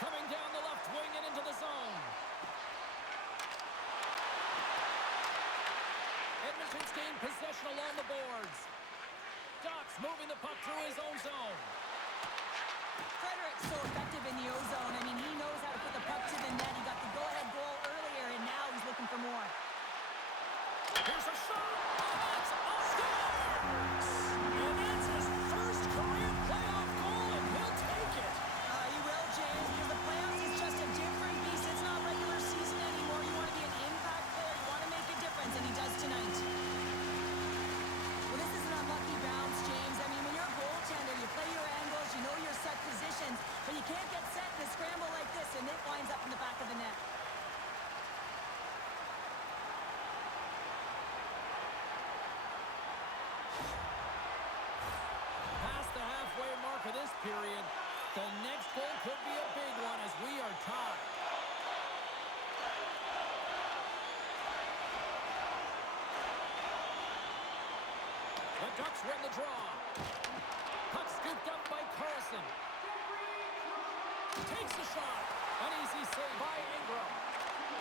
Coming down the left wing and into the zone. Edmonton's gained possession along the boards. Ducks moving the puck through his own zone. Frederick's so effective in the O-zone. I mean, he knows how to put the puck to the net. He got the go-ahead goal earlier, and now he's looking for more. Here's a shot. That's scores! And that's his first career playoff goal, and he'll take it. He will, James, because the playoffs is just a different beast. It's not regular season anymore. You want to be an impact player. You want to make a difference, and he does tonight. Well, this is an unlucky bounce, James. I mean, when you're a goaltender, you play your angles, you know your set positions, but you can't get set in a scramble like this, and it winds up in the back of the net. Past the halfway mark of this period, the next goal could be a big one as we are tied. The Ducks win the draw. Puck scooped up by Carlson. Takes the shot. An easy save by Ingram.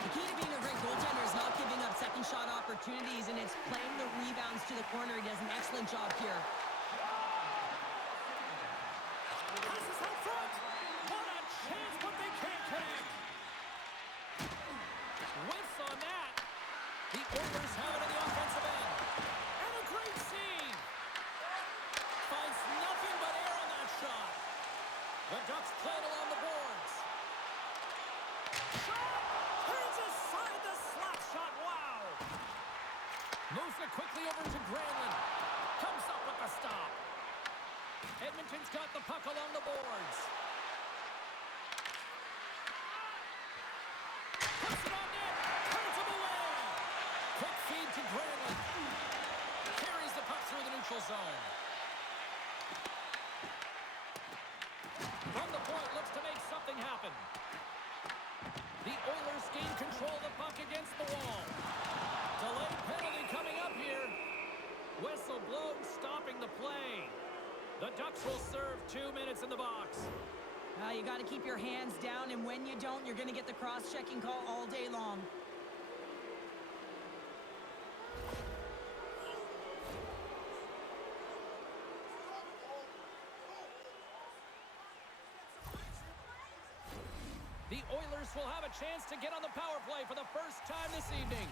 The key to being a great goaltender is not giving up second shot opportunities, and it's playing the rebounds to the corner. He does an excellent job here. Passes out front. What a chance, but they can't connect. Whiffs on that. The Oilers have it on the offensive end. And a great save. Finds nothing but air on that shot. The Ducks play it along the boards. Shot! Turns aside the slap shot. Wow! Moves it quickly over to Granlund. Comes up with the stop. Edmonton's got the puck along the boards. Puts it on net. Turns him away. Quick feed to Granlund. Carries the puck through the neutral zone. From the point, looks to make something happen. The Oilers gain control of the puck against the wall. Delayed penalty coming up here. Whistle blown, stopping the play. The Ducks will serve 2 minutes in the box. You got to keep your hands down, and when you don't, you're going to get the cross-checking call all day long. The Oilers will have a chance to get on the power play for the first time this evening.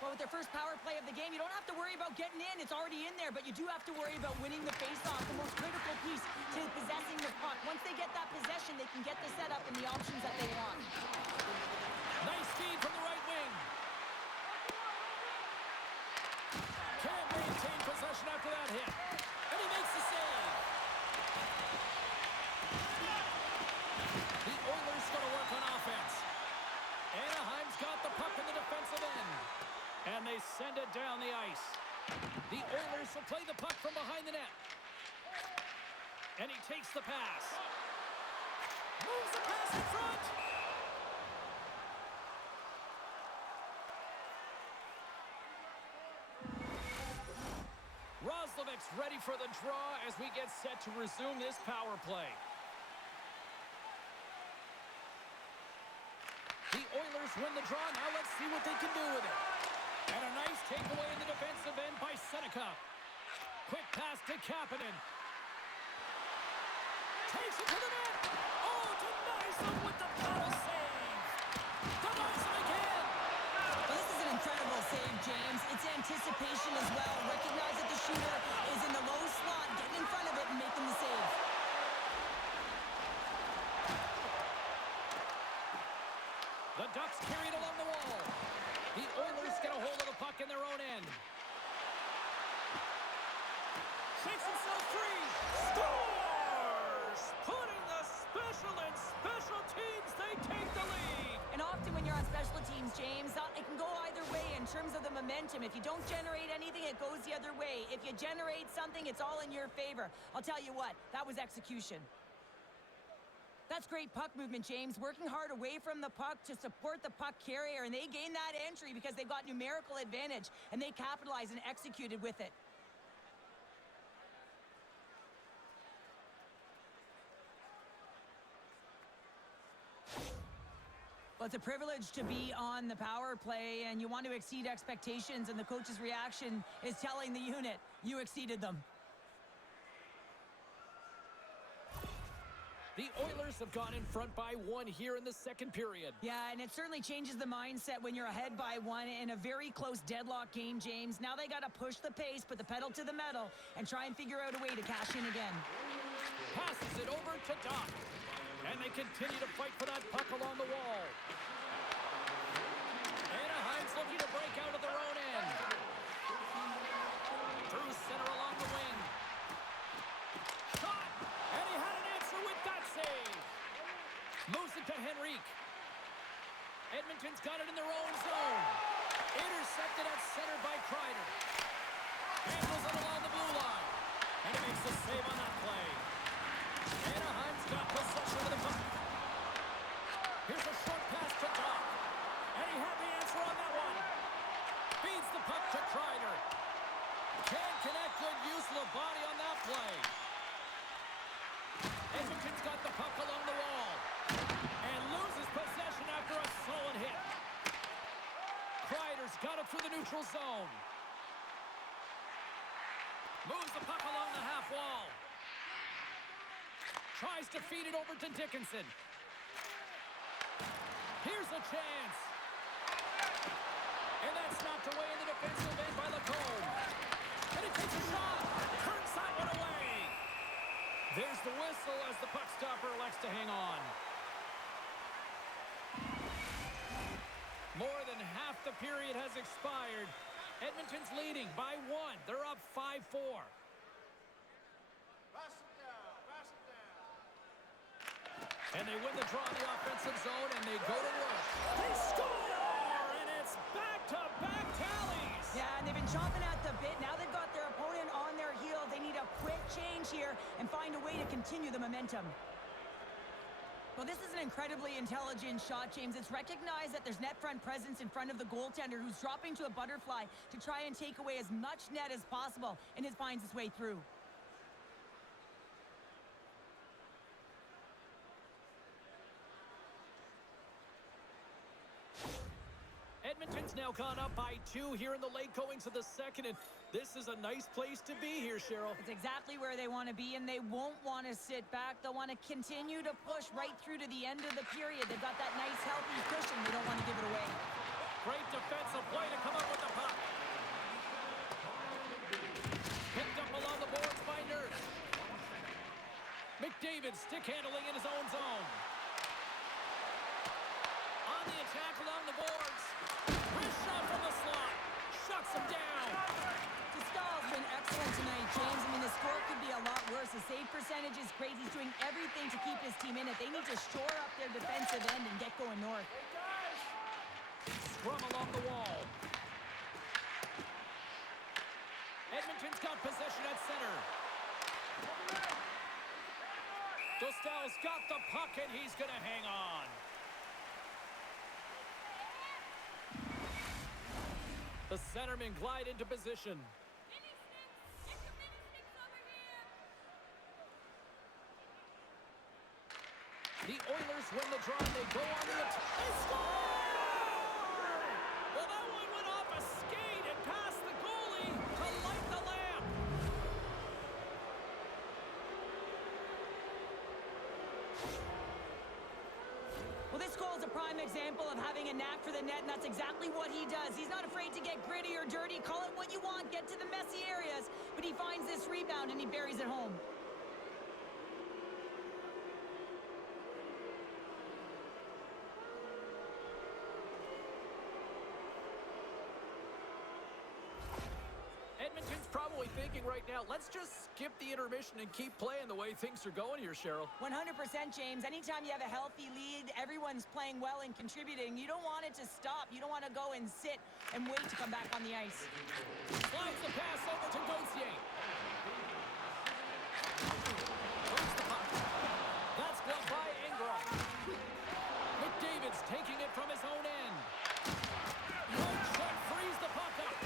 Well, with their first power play of the game, you don't have to worry about getting in. It's already in there, but you do have to worry about winning the faceoff, the most critical piece to possessing the puck. Once they get that possession, they can get the setup and the options that they want. Nice feed from the right wing. Can't maintain possession after that hit. And he makes the save. The Oilers going to work on offense. Anaheim's got the puck in the defensive end. And they send it down the ice. The Oilers will play the puck from behind the net. And he takes the pass. Moves the pass in front. Roslovic's ready for the draw as we get set to resume this power play. The Oilers win the draw. Now let's see what they can do with it. And a nice takeaway in the defensive end by Seneca. Quick pass to Kapanen. Takes it to the net. Oh, denies him with the power save. Denies him again. Well, this is an incredible save, James. It's anticipation as well. Recognize that the shooter is in the low slot, getting in front of it and making the save. The Ducks carry it along the wall. The Oilers get a hold of the puck in their own end. Shakes himself free. Scores! Putting the special in special teams. They take the lead. And often when you're on special teams, James, it can go either way in terms of the momentum. If you don't generate anything, it goes the other way. If you generate something, it's all in your favor. I'll tell you what, that was execution. That's great puck movement, James. Working hard away from the puck to support the puck carrier, and they gain that entry because they've got numerical advantage, and they capitalized and executed with it. Well, it's a privilege to be on the power play, and you want to exceed expectations, and the coach's reaction is telling the unit, you exceeded them. The Oilers have gone in front by one here in the second period. Yeah, and it certainly changes the mindset when you're ahead by one in a very close deadlock game, James. Now they got to push the pace, put the pedal to the metal, and try and figure out a way to cash in again. Passes it over to Doc. And they continue to fight for that puck along the wall. Anaheim's looking to break out of their own end. Through center along the wing. Shot! And he had an answer with that save. Moves it to Henrique. Edmonton's got it in their own zone. Intercepted at center by Kreider. Handles it along the blue line. And he makes the save on that play. Anaheim's got possession of the puck. Here's a short pass to Doc. And he had the answer on that one. Feeds the puck to Kreider. Can't connect. Good use of the body on that play. Edmonton's got the puck along the wall. And loses possession after a solid hit. Kreider's got it through the neutral zone. Moves the puck along the half wall. Tries to feed it over to Dickinson. Here's a chance. And that's knocked away in the defensive end by Lacombe. And he takes a shot. Turns that one away. There's the whistle as the puck stopper elects to hang on. More than half the period has expired. Edmonton's leading by one. They're up 5-4. And they win the draw in the offensive zone, and they go to work. They score! And it's back-to-back tallies! Yeah, and they've been chomping at the bit. Now they've got their opponent on their heels. They need a quick change here and find a way to continue the momentum. Well, this is an incredibly intelligent shot, James. It's recognized that there's net front presence in front of the goaltender who's dropping to a butterfly to try and take away as much net as possible, and it finds its way through. Edmonton's now gone up by 2 here in the late goings of the second, and this is a nice place to be here, Cheryl. It's exactly where they want to be, and they won't want to sit back. They'll want to continue to push right through to the end of the period. They've got that nice, healthy cushion. They don't want to give it away. Great defensive play to come up with the puck. Picked up along the boards by Nurse. McDavid stick handling in his own zone. On the attack along the boards. Wrist shot from the slot. Shuts him down. Stahl's been excellent tonight, James. I mean, the score could be a lot worse. The save percentage is great. He's doing everything to keep his team in it. They need to shore up their defensive end and get going north. Scrum along the wall. Edmonton's got possession at center. Dostal's got the puck, and he's going to hang on. The centermen glide into position. The Oilers win the draw. They go on the attack. They score! Well, that one went off a skate and past the goalie to light the lamp. Well, this goal is a prime example of having a knack for the net, and that's exactly what he does. He's not afraid to get gritty or dirty. Call it what you want. Get to the messy areas. But he finds this rebound, and he buries it home. Edmonton's probably thinking right now, let's just skip the intermission and keep playing the way things are going here, Cheryl. 100%, James. Anytime you have a healthy lead, everyone's playing well and contributing. You don't want it to stop. You don't want to go and sit and wait to come back on the ice. Slides the pass over to Gauthier. That's blocked by Ingram. McDavid's taking it from his own end. One shot frees the puck up.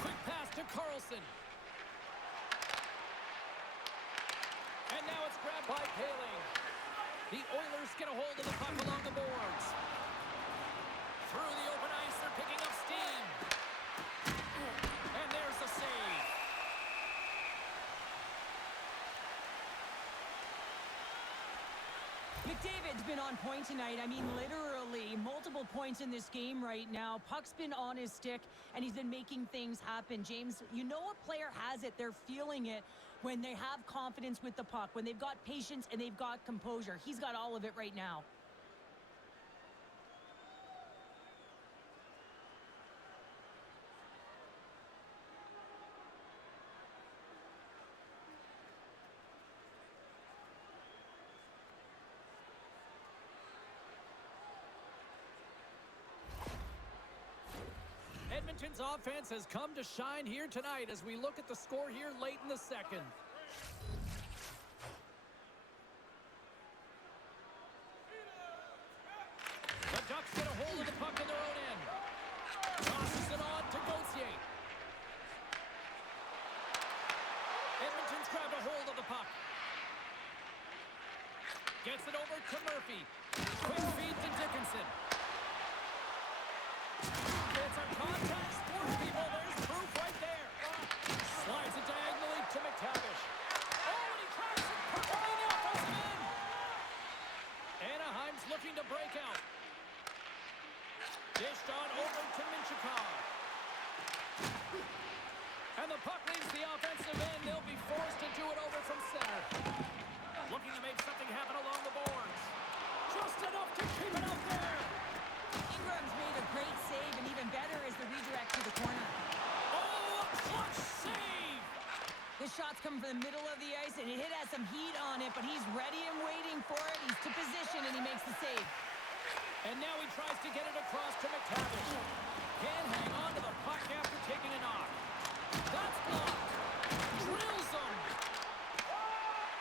Quick pass to Carlson. And now it's grabbed by Paling. The Oilers get a hold of the puck along the boards. Through the open ice, they're picking up steam. And there's the save. McDavid's been on point tonight. I mean, literally, multiple points in this game right now. Puck's been on his stick, and he's been making things happen. James, you know a player has it. They're feeling it when they have confidence with the puck, when they've got patience and they've got composure. He's got all of it right now. Edmonton's offense has come to shine here tonight as we look at the score here late in the second. The Ducks get a hold of the puck in their own end. Tosses it on to Gauthier. Edmonton's grabbed a hold of the puck. Gets it over to Murphy. Quick feed to Dickinson. It's a contact sport, people. There's proof right there. Slides it diagonally to McTavish. Oh, and he cracks it perfectly in the offensive end. Anaheim's looking to break out. Dished on over to Minchikov. And the puck leaves the offensive end. They'll be forced to do it over from center. Looking to make something happen along the boards. Just enough to keep it out there. Ingram's made a great save, and even better is the redirect to the corner. Oh, a clutch save! The shot's coming from the middle of the ice, and it has some heat on it, but he's ready and waiting for it. He's to position, and he makes the save. And now he tries to get it across to McTavish. Can't hang on to the puck after taking a knock. That's blocked. Drills him.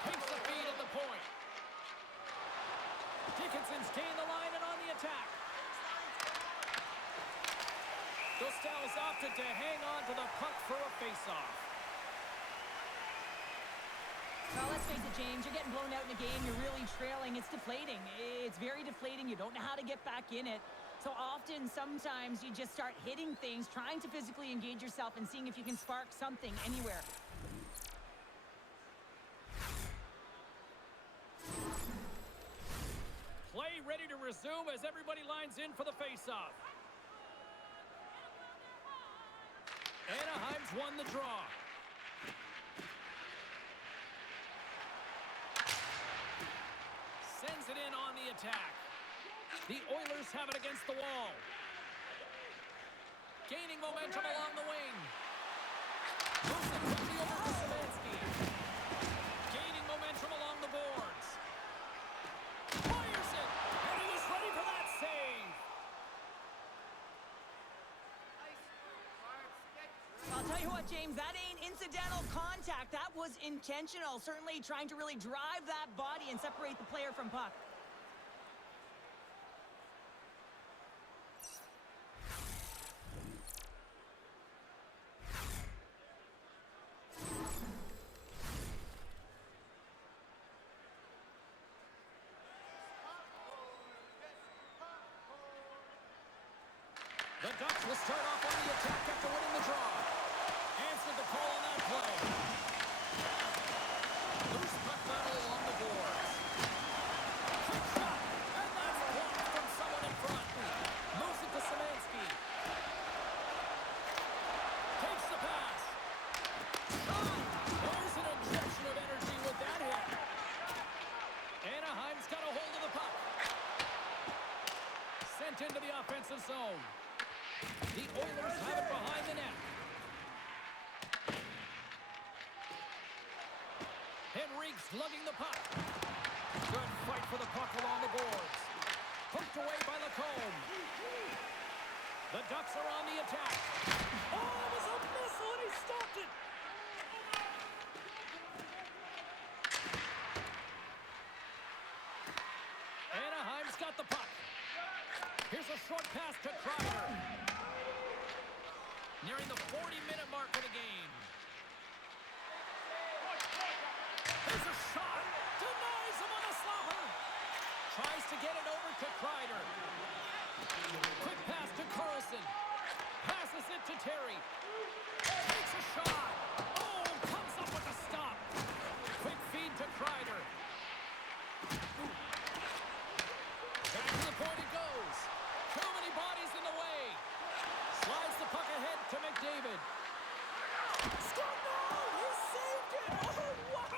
Takes the feed at the point. Dickinson's gained the line and on the attack. Dostal's opted to hang on to the puck for a face-off. Well, let's face it, James, you're getting blown out in a game, you're really trailing. It's deflating. It's very deflating. You don't know how to get back in it. So often, sometimes, you just start hitting things, trying to physically engage yourself and seeing if you can spark something anywhere. Play ready to resume as everybody lines in for the face-off. Anaheim's won the draw. Sends it in on the attack. The Oilers have it against the wall. Gaining momentum along the wing. Moves it quickly over to Szymanski. Gaining momentum along the boards. Fires it! And he was ready for that save! I'll tell you what, James, that ain't incidental contact. That was intentional. Certainly trying to really drive that body and separate the player from puck. The Ducks will start off on the attack after winning the draw. Answered the call on that play. Loose puck battle along the boards. Quick shot, and that's blocked from someone in front. Moves it to Szymanski. Takes the pass. Shot! There's an injection of energy with that hit. Anaheim's got a hold of the puck. Sent into the offensive zone. The Oilers have it behind the net. Henrique's lugging the puck. Good fight for the puck along the boards. Poked away by Lacombe. The Ducks are on the attack. Oh, it was a missile and he stopped it. Anaheim's got the puck. Here's a short pass to Kreider. Nearing the 40-minute mark of the game. There's a shot. Denies him on a slapper. Tries to get it over to Kreider. Quick pass to Carlson. Passes it to Terry. Takes a shot. Oh, comes up with a stop. Quick feed to Kreider. Back to the point it goes. Too many bodies in the way. Slides the puck ahead to McDavid. Scored! No! He saved it! Oh, wow!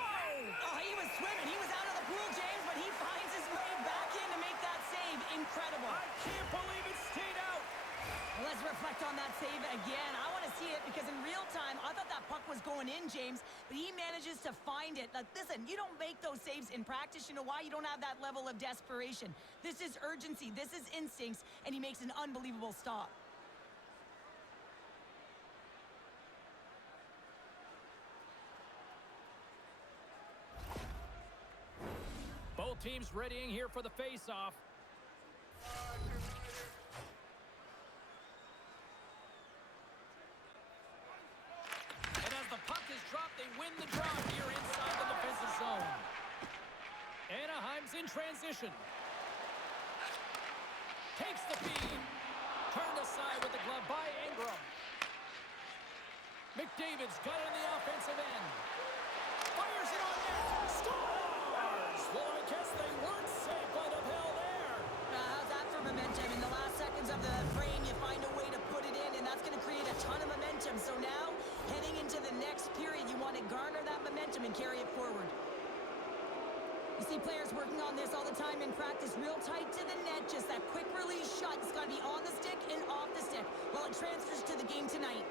Oh, he was swimming. He was out of the pool, James, but he finds his way back in to make that save. Incredible. I can't believe it stayed out. Well, let's reflect on that save again. I want to see it because in real time, I thought that puck was going in, James, but he manages to find it. Like, listen, you don't make those saves in practice. You know why? You don't have that level of desperation. This is urgency. This is instincts, and he makes an unbelievable stop. Both teams readying here for the face-off. And as the puck is dropped, they win the draw here inside the defensive zone. Anaheim's in transition. Takes the feed. Turned aside with the glove by Ingram. McDavid's got it in the offensive end. Fires it on net. Scores! Well, I guess they weren't safe by the bell there. How's that for momentum? In the last seconds of the frame, you find a way to put it in, and that's going to create a ton of momentum. So now, heading into the next period, you want to garner that momentum and carry it forward. You see players working on this all the time in practice, real tight to the net, just that quick release shot. It's got to be on the stick and off the stick. Well, it transfers to the game tonight.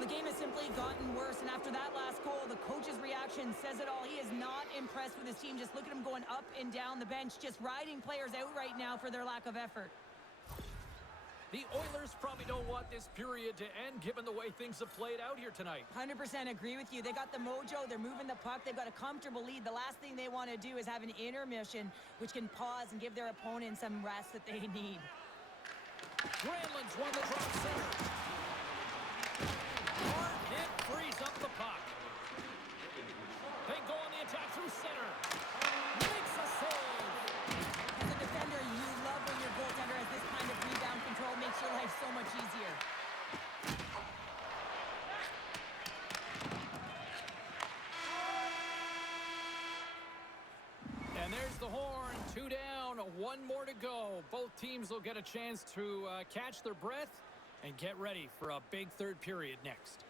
The game has simply gotten worse, and after that last goal, the coach's reaction says it all. He is not impressed with his team. Just look at him going up and down the bench, just riding players out right now for their lack of effort. The Oilers probably don't want this period to end, given the way things have played out here tonight. 100% agree with you. They got the mojo. They're moving the puck. They've got a comfortable lead. The last thing they want to do is have an intermission, which can pause and give their opponent some rest that they need. Granlund's won the draw center. Hard hit frees up the puck. They go on the attack through center. Makes a save. As a defender, you love when your goaltender has this kind of rebound control. Makes your life so much easier. horn. 2 down, 1 more to go. Both teams will get a chance to catch their breath and get ready for a big third period next.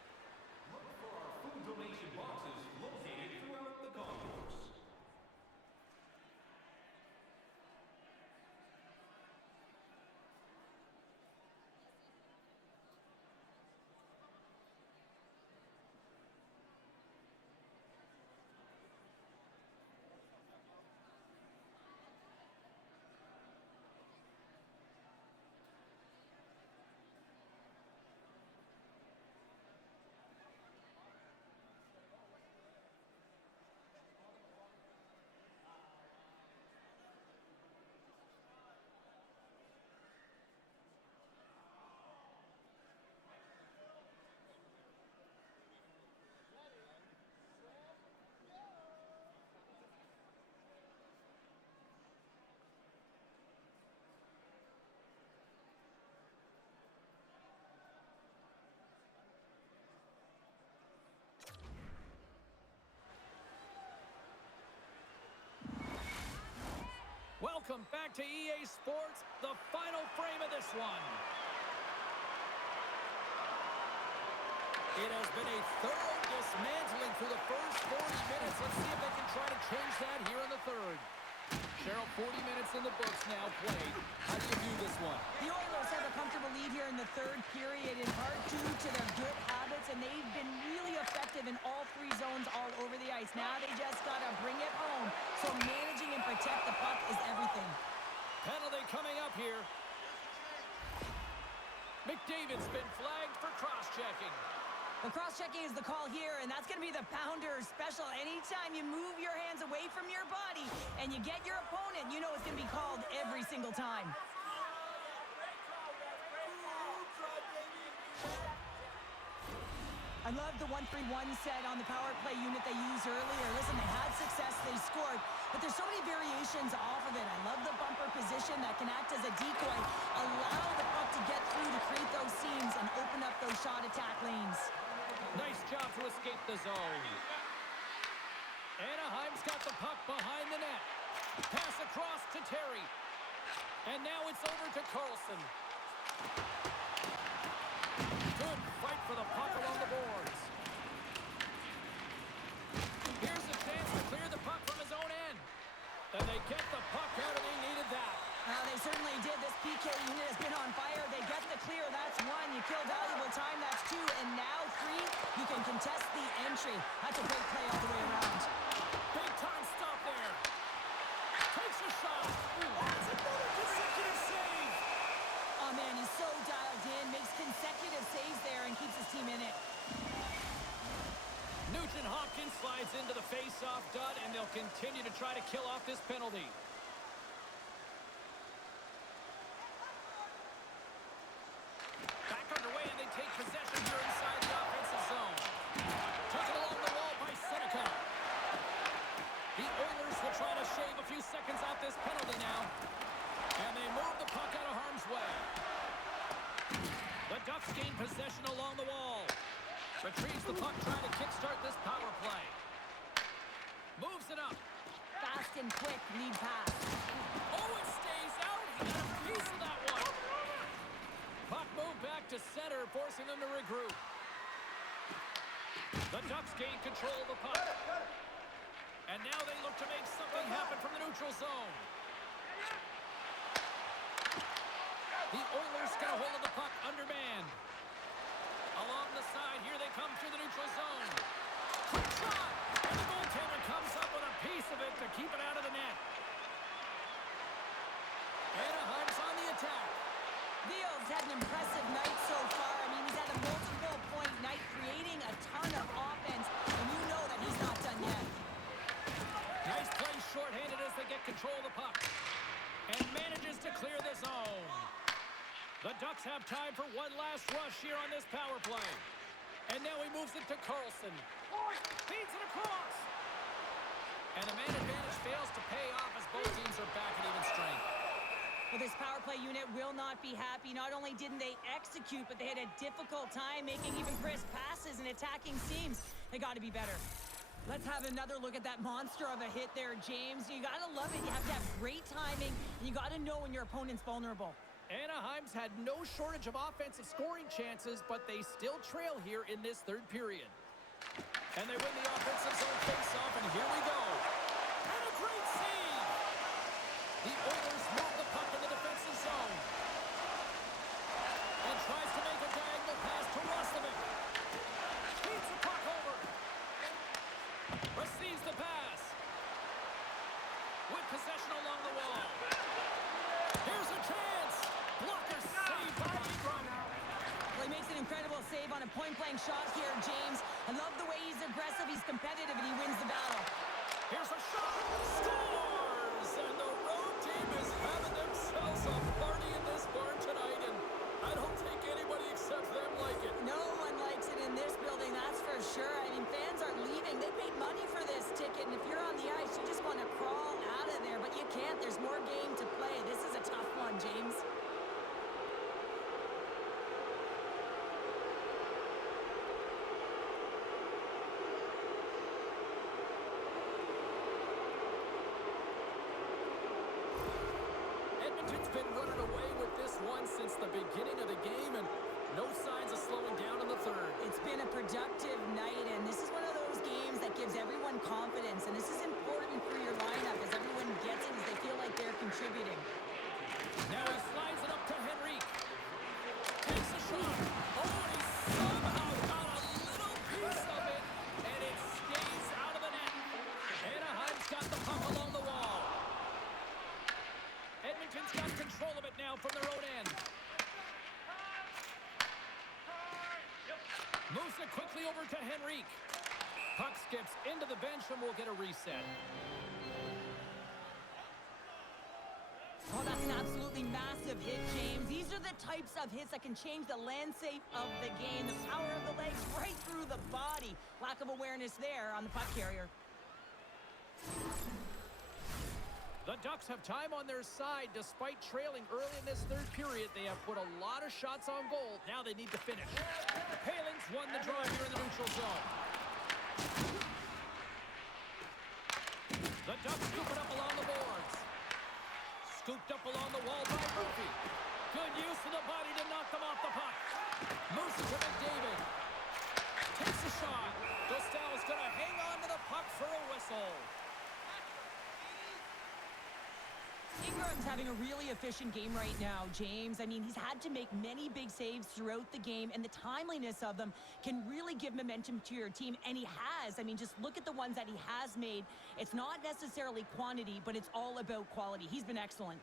Look for our food donation boxes located throughout the concourse. Welcome back to EA Sports, the final frame of this one. It has been a thorough dismantling through the first 40 minutes. Let's see if they can try to change that here in the third. Cheryl, 40 minutes in the books now played. How do you view this one? The Oilers have a comfortable lead here in the third period, in part due to their good habits, and they've been really effective in all 3 zones all over the ice. Now they just got to bring it home. So managing and protect the puck is everything. Penalty coming up here. McDavid's been flagged for cross-checking. The cross-checking is the call here, and that's going to be the pounder special. Anytime you move your hands away from your body and you get your opponent, you know it's going to be called every single time. I love the 1-3-1 set on the power play unit they used earlier. Listen, they had success, they scored, but there's so many variations off of it. I love the bumper position that can act as a decoy, allow the puck to get through to create those seams and open up those shot attack lanes. Nice job to escape the zone. Anaheim's got the puck behind the net. Pass across to Terry. And now it's over to Carlson. Good fight for the puck along the boards. Here's a chance to clear the puck from his own end. And they get the puck out, and they needed that. They certainly did. This PK unit has been on fire. They get the clear. That's 1. You kill valuable time. That's 2. And now 3. You can contest the entry. That's a great play all the way around. Big time stop there. Takes a shot. That's another consecutive save. Oh, man, he's so dialed in. Makes consecutive saves there and keeps his team in it. Nugent Hopkins slides into the face-off dot, and they'll continue to try to kill off this penalty. Back underway, and they take possession here inside the offensive zone. Took it along the wall by Seneca. The Oilers will try to shave a few seconds off this penalty now. And they move the puck out of harm's way. The Ducks gain possession along the wall. Retrieves the puck, trying to kickstart this power play. Moves it up. Fast and quick lead pass. Oh, it stays out. He got a piece of that one. Puck moved back to center, forcing them to regroup. The Ducks gain control of the puck. And now they look to make something happen from the neutral zone. The Oilers get a hold of the puck undermanned. Along the side, here they come through the neutral zone. Quick shot! And the goaltender comes up with a piece of it to keep it out of the net. Anaheim's on the attack. Veal's had an impressive night so far. I mean, he's had a multiple-point night, creating a ton of offense, and you know that he's not done yet. Nice play shorthanded as they get control of the puck. And manages to clear the zone. The Ducks have time for one last rush here on this power play. And now he moves it to Carlson. Feeds it across. And the man advantage fails to pay off as both teams are back at even strength. Well, this power play unit will not be happy. Not only didn't they execute, but they had a difficult time making even crisp passes and attacking seams. They got to be better. Let's have another look at that monster of a hit there, James. You got to love it. You have to have great timing, and you got to know when your opponent's vulnerable. Anaheim's had no shortage of offensive scoring chances, but they still trail here in this third period. And they win the offensive zone faceoff, and here we go. And a great save! The Oilers move the puck in the defensive zone. And tries to make a diagonal pass to Roslovic. Feeds the puck over. Receives the pass. With possession along the wall. Here's a chance. Blocker saved by Ingram. Well, he makes an incredible save on a point-blank shot here, James. I love the way he's aggressive, he's competitive, and he wins the battle. Here's a shot. Scores! And the road team is having themselves a party in this barn tonight, and I don't think anybody except them like it. No one likes it in this building, that's for sure. I mean, fans are leaving. They paid money for this ticket, and if you're on the ice, you just want to crawl out of there, but you can't. There's more game to play. This is a tough one, James. Edmonton's been running away with this one since the beginning of the game, and no signs of slowing down in the third. It's been a productive night, and this is one of those games that gives everyone confidence, and this is important for your lineup as everyone gets it, as they feel like they're contributing. Now he slides it up to Henrique. Takes a shot. Oh, and he somehow got a little piece of it, and it stays out of the net. Anaheim's got the puck along the wall. Edmonton's got control of it now from their own end. Moves it quickly over to Henrique. Puck skips into the bench and we'll get a reset. Oh, that's an absolutely massive hit, James. These are the types of hits that can change the landscape of the game. The power of the legs right through the body. Lack of awareness there on the puck carrier. The Ducks have time on their side. Despite trailing early in this third period, they have put a lot of shots on goal. Now they need to finish. Paling's won the draw here in the neutral zone. The Ducks scoop it up along the boards. Scooped up along the wall by Murphy. Good use of the body to knock them off the puck. Moves it to McDavid. Takes a shot. Dostal's going to hang on to the puck for a whistle. Ingram's having a really efficient game right now, James. I mean, he's had to make many big saves throughout the game, and the timeliness of them can really give momentum to your team, and he has. I mean, just look at the ones that he has made. It's not necessarily quantity, but it's all about quality. He's been excellent.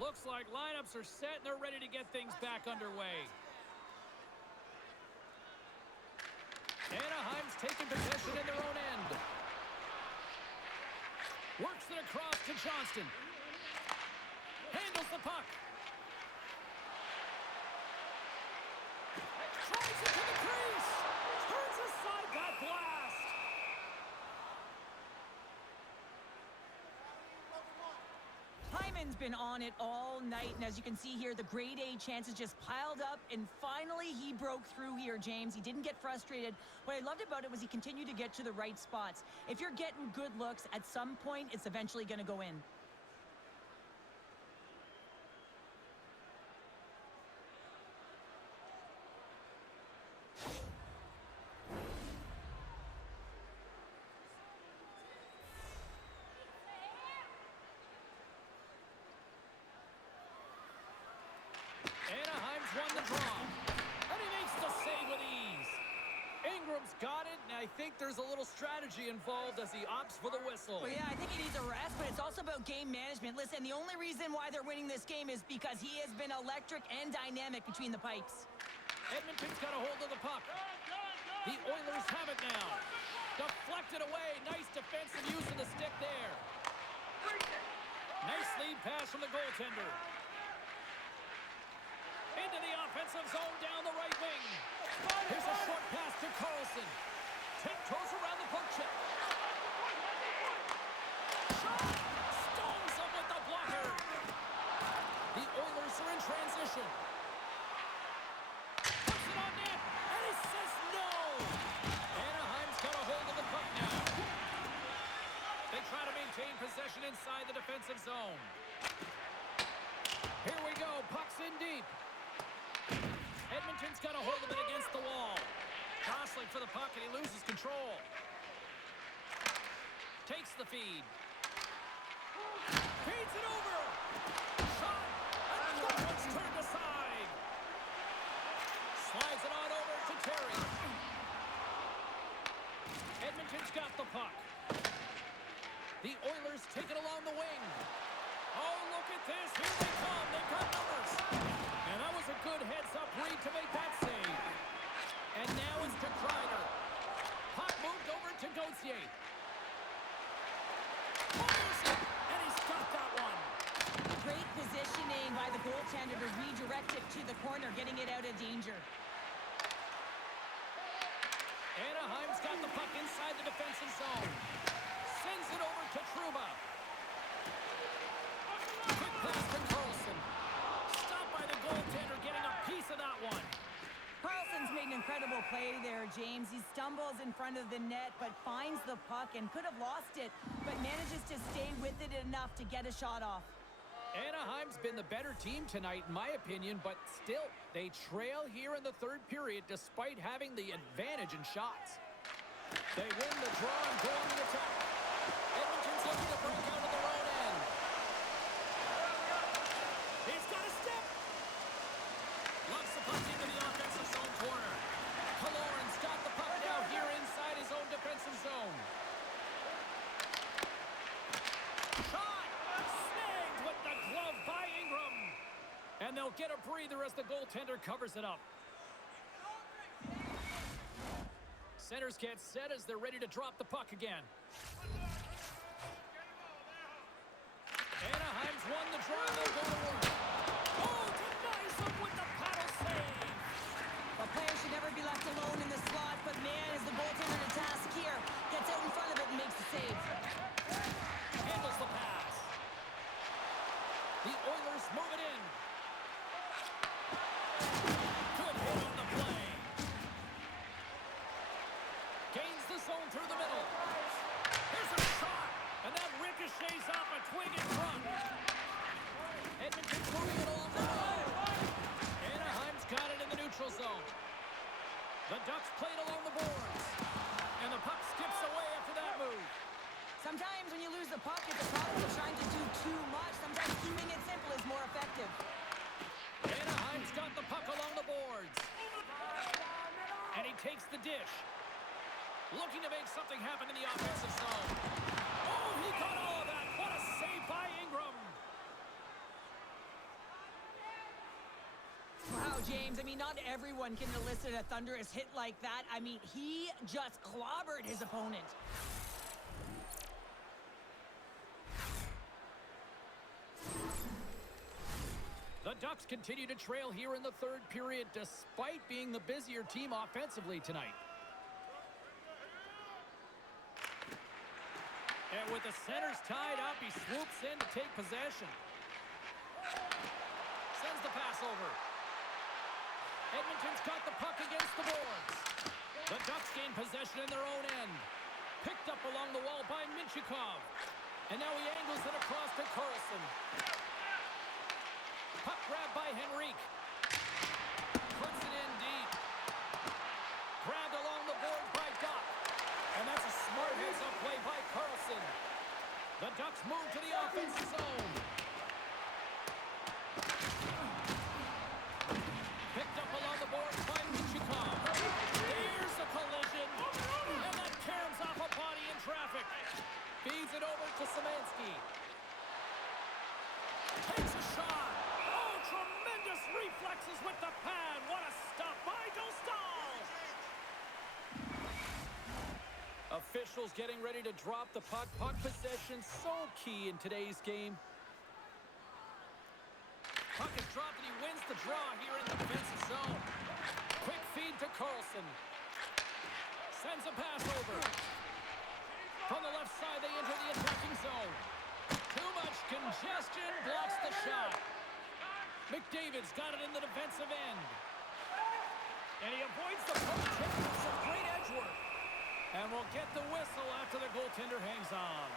Looks like lineups are set, and they're ready to get things back underway. Anaheim's taking possession in their own end. Works it across to Johnston. Handles the puck. Tries it to the crease. Turns aside that blast. Hyman's been on it all night, and as you can see here, the grade A chances just piled up, and finally he broke through here, James. He didn't get frustrated. What I loved about it was he continued to get to the right spots. If you're getting good looks, at some point, it's eventually going to go in. Anaheim's won the draw. And he makes the save with ease. Ingram's got it, and I think there's a little strategy involved as he opts for the whistle. Well, yeah, I think he needs a rest, but it's also about game management. Listen, the only reason why they're winning this game is because he has been electric and dynamic between the pipes. Edmonton's got a hold of the puck. The Oilers have it now. Deflected away. Nice defensive use of the stick there. Nice lead pass from the goaltender. Into the offensive zone down the right wing. Here's a short pass to Carlson. Tiptoes around the poke check. Shot! Stones him with the blocker. The Oilers They try to maintain possession inside the defensive zone. Here we go. Puck's in deep. Edmonton's got a hold of it against the wall. Jostling for the puck, and he loses control. Takes the feed. Feeds it over. Shot. And that one's turned aside. Slides it on over to Terry. Edmonton's got the puck. The Oilers take it along the wing. Oh, look at this. Here they come. They've got numbers. And that was a good heads-up read to make that save. And now it's to Kreider. Puck moved over to Gauthier. Fires it, and he's got that one. Great positioning by the goaltender to redirect it to the corner, getting it out of danger. Anaheim's got the puck inside the defensive zone. Sends it over to Trouba. Quick pass to Carlson. Stopped by the goaltender, getting a piece of that one. Carlson's made an incredible play there, James. He stumbles in front of the net, but finds the puck and could have lost it, but manages to stay with it enough to get a shot off. Anaheim's been the better team tonight, in my opinion, but still, they trail here in the third period despite having the advantage in shots. They win the draw and go on the attack. Edmonton's looking to break out of their own end. He's got a step. Loves the puck into the offensive zone corner. Kaloran's got the puck now here inside his own defensive zone. Shot! Snagged with the glove by Ingram. And they'll get a breather as the goaltender covers it up. Centers get set as they're ready to drop the puck again. Anaheim's won the draw. They'll go to work. Oh, denies him with the paddle save. The player should never be left alone in the slot, but man, is the goaltender to task here. Gets out in front of it and makes the save. Handles the pass. The Oilers move it in. Good hit on the play. Gains the zone through the middle. Here's a shot, and that ricochets off a twig in front. Edmonton's moving it along the line. Anaheim's got it in the neutral zone. The Ducks played along the boards, and the puck skips away after that move. Sometimes when you lose the puck, it's a problem of trying to do too much. Sometimes keeping it simple is more effective. Anaheim's got the puck along the boards. And he takes the dish. Looking to make something happen in the offensive zone. Oh, he got all of that. What a save by Ingram. Wow, James, I mean, not everyone can elicit a thunderous hit like that. I mean, he just clobbered his opponent. The Ducks continue to trail here in the third period despite being the busier team offensively tonight. And with the centers tied up, he swoops in to take possession. Sends the pass over. Edmonton's got the puck against the boards. The Ducks gain possession in their own end. Picked up along the wall by Minchikov. And now he angles it across to Carlson. Puck grab by Henrique. Puts it in deep. Grabbed along the board by Doc. And that's a smart heads-up play by Carlson. The Ducks move to the offensive zone. Picked up along the board by Minchikov. Here's a collision. And that caroms off a body in traffic. Feeds it over to Szymanski. Takes a shot. Oh, tremendous reflexes with the pad. What a stop by Dostal. Officials getting ready to drop the puck. Puck possession so key in today's game. Puck is dropped and he wins the draw here in the defensive zone. Quick feed to Carlson. Sends a pass over. From the left side, they enter the attacking zone. Too much congestion blocks the shot. McDavid's got it in the defensive end. And he avoids the poke check with some great edge work. And we'll get the whistle after the goaltender hangs on.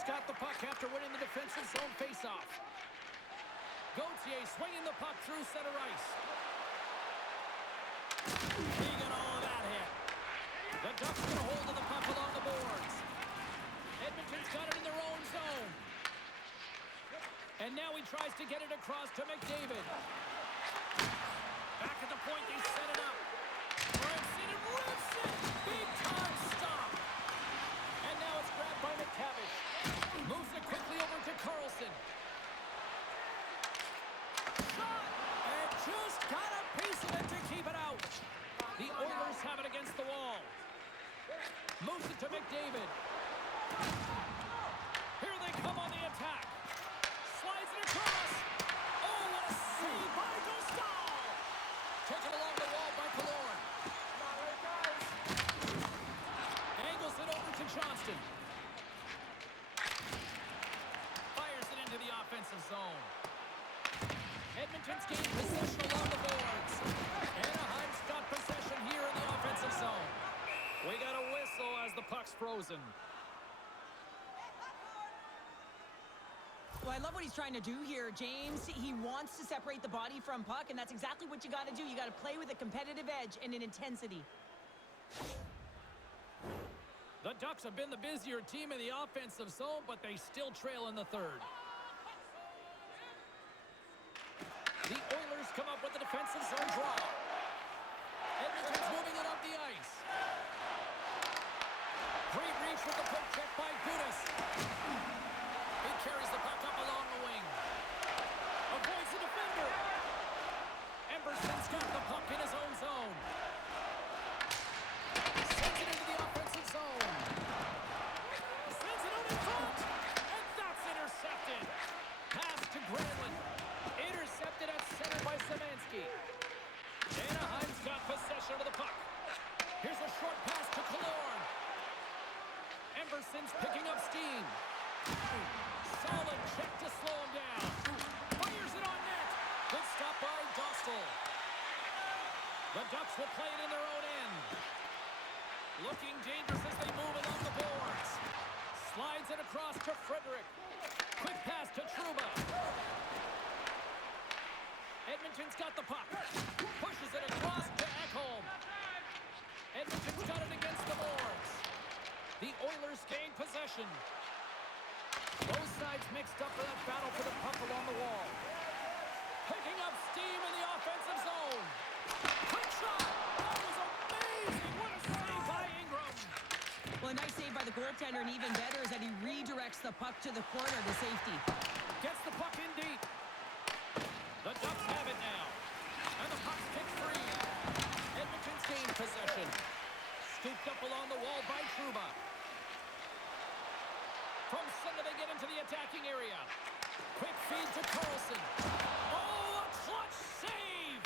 Edmonton's got the puck after winning the defensive zone faceoff. Gauthier swinging the puck through center ice. He got all of that hit. The Ducks get a hold of the puck along the boards. Edmonton's got it in their own zone. And now he tries to get it across to McDavid. Back at the point, they set it up. Rips it. Big time stop. And now it's grabbed by McTavish. Moves it quickly over to Carlson. Shot! And just got a piece of it to keep it out. The Oilers have it against the wall. Moves it to McDavid. Here they come on the attack. Slides it across. Oh, what a save by Dostal. Taken along the wall by Killorn. Angles it over to Johnston. Fires it into the offensive zone. Edmonton's gained possession along the boards. Anaheim's got possession here in the offensive zone. We got a whistle as the puck's frozen. Well, I love what he's trying to do here, James. He wants to separate the body from puck, and that's exactly what you got to do. You got to play with a competitive edge and an intensity. The Ducks have been the busier team in the offensive zone, but they still trail in the third. The Oilers come up with the defensive zone draw. Edmonton's moving it up the ice. Great reach with the poke check by Gudas. He carries the puck up along the wing. Avoids the defender. Emberson's got the puck in his own zone. Sends it into the offensive zone. Sends it out in front. And that's intercepted. Pass to Granlund. Intercepted at center by Szymanski. Anaheim's got possession of the puck. Here's a short pass to Killorn. Emberson's picking up steam. Solid check to slow him down. Fires it on net. Good stop by Dostal. The Ducks will play it in their own end. Looking dangerous as they move along the boards. Slides it across to Frederick. Quick pass to Trouba. Edmonton's got the puck. Pushes it across to Ekholm. Edmonton's got it against the boards. The Oilers gain possession. Both sides mixed up for that battle for the puck along the wall. Picking up steam in the offensive zone. Quick shot! That was amazing! What a save by Ingram! Well, a nice save by the goaltender, and even better is that he redirects the puck to the corner to safety. Gets the puck in deep. The Ducks have it now. And the puck's kicked free. Edmonton's gained possession. Scooped up along the wall by Trouba. From center, they get into the attacking area. Quick feed to Carlson. Oh, a clutch save!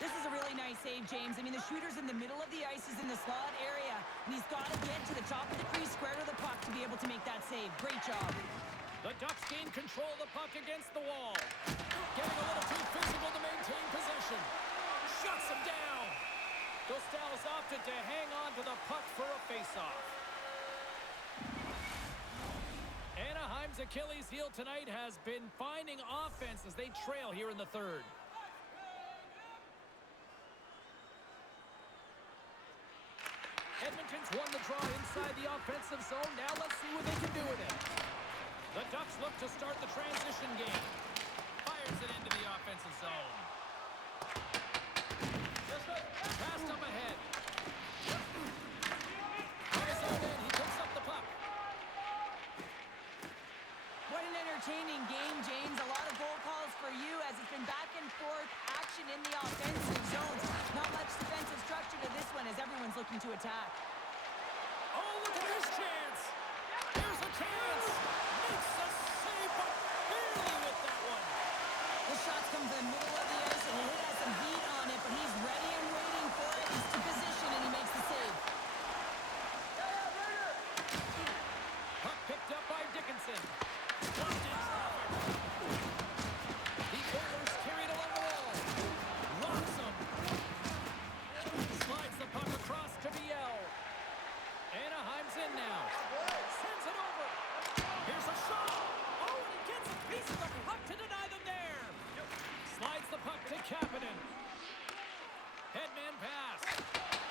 This is a really nice save, James. I mean, the shooter's in the middle of the ice. He's in the slot area, and he's got to get to the top of the crease, square to the puck to be able to make that save. Great job. The Ducks gain control of the puck against the wall. Getting a little too physical to maintain possession. Shuts him down. Dostal's opted to hang on to the puck for a faceoff. Anaheim's Achilles heel tonight has been finding offense as they trail here in the third. Edmonton's won the draw inside the offensive zone. Now let's see what they can do with it. The Ducks look to start the transition game. Fires it into the offensive zone. Passed up ahead. On his own end, he picks up the puck. What an entertaining game, James. A lot of goal calls for you as it's been back and forth action in the offensive zones. Not much defensive structure to this one as everyone's looking to attack. Oh, look at this chance. Here's a chance. Makes a save, but barely with that one. The shots come from the middle of the ice, and he has some heat on it, but he's ready and waiting for it. He's to position, and he makes the save. Puck picked up by Dickinson. Blocked in traffic. The Oilers carried along the wall. Locks him. Slides the puck across to Biel. Anaheim's in now. Faces the puck to deny them there. Slides the puck to Kapanen. Headman pass.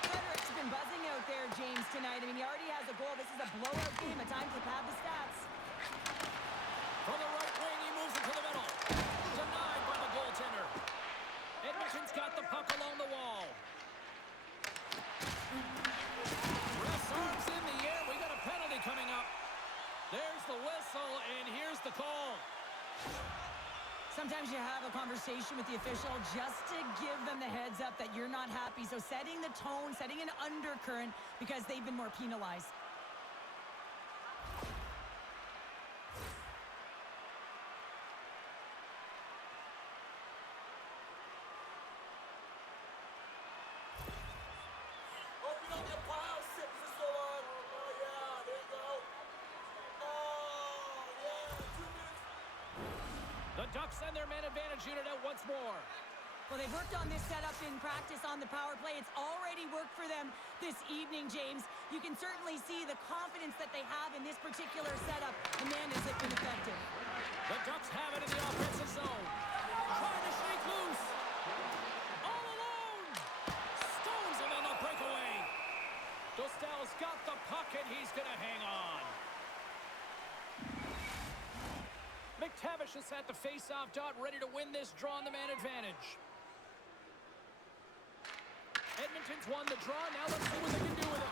Frederick's been buzzing out there, James, tonight. I mean, he already has a goal. This is a blowout game. A time to pad the stats. From the right wing, he moves it to the middle. Denied by the goaltender. Edmonton's got the puck along the wall. Ref's arms in the air. We got a penalty coming up. There's the whistle, and here's the call. Sometimes you have a conversation with the official just to give them the heads up that you're not happy. So setting the tone, setting an undercurrent because they've been more penalized. Open up your pile, sit for so long. Oh, yeah, there you go. Oh, yeah, 2 minutes. The Ducks send their man advantage unit out once more. Well, they've worked on this setup in practice on the power play. It's already worked for them this evening, James. You can certainly see the confidence that they have in this particular setup. And man, has it been effective. The Ducks have it in the offensive zone. Trying to shake loose. All alone. Stones him on the breakaway. Dostal's got the puck, and he's going to hang on. McTavish is at the face-off dot, ready to win this draw on the man advantage. Edmonton's won the draw. Now let's see what they can do with it.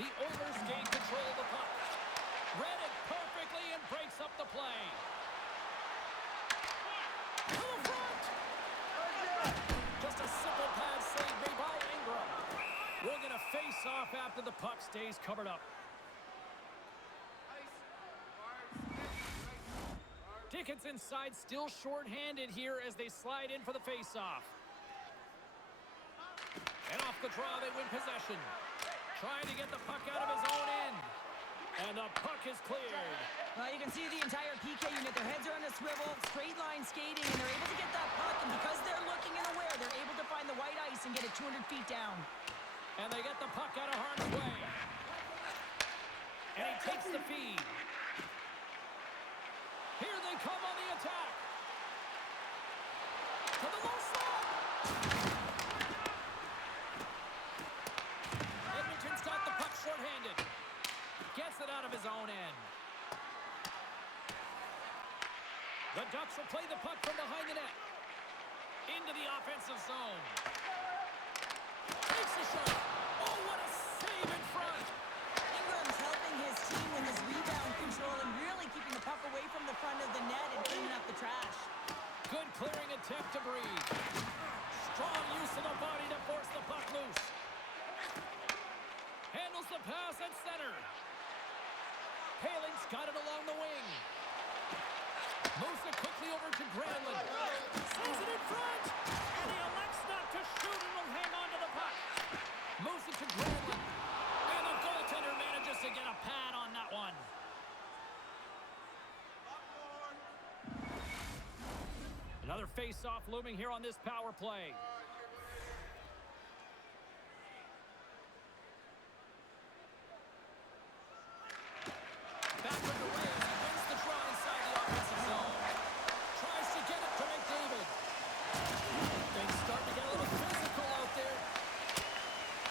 The Oilers gain control of the puck. Read it perfectly and breaks up the play. To the front! Just a simple pad save made by Ingram. We're going to face off after the puck stays covered up. Dickinson side still short-handed here as they slide in for the face-off. And off the draw, they win possession. Trying to get the puck out of his own end. And the puck is cleared. Well, you can see the entire PK unit. Their heads are on a swivel, straight line skating, and they're able to get that puck. And because they're looking and aware, they're able to find the white ice and get it 200 feet down. And they get the puck out of harm's way. And he takes the feed. Here they come on the attack. To the low slot. Edmonton's got the puck short-handed. Gets it out of his own end. The Ducks will play the puck from behind the net. Into the offensive zone. Takes a shot. Oh, what a save in front. Ingram's helping his team with his rebound control and really keeping the puck away from the front of the net and cleaning up the trash. Good clearing attempt to breathe. Strong use of the body to force the puck loose. Handles the pass at center. Paling's got it along the wing. Moves it quickly over to Granlund. Sends it in front. And he elects not to shoot and will hang on to the puck. Moves it to Granlund. And the goaltender manages to get a pad on that one. Another face-off looming here on this power play. Back with the Rays. He wins the draw inside the offensive zone. Tries to get it to McDavid. Things starting to get a little physical out there.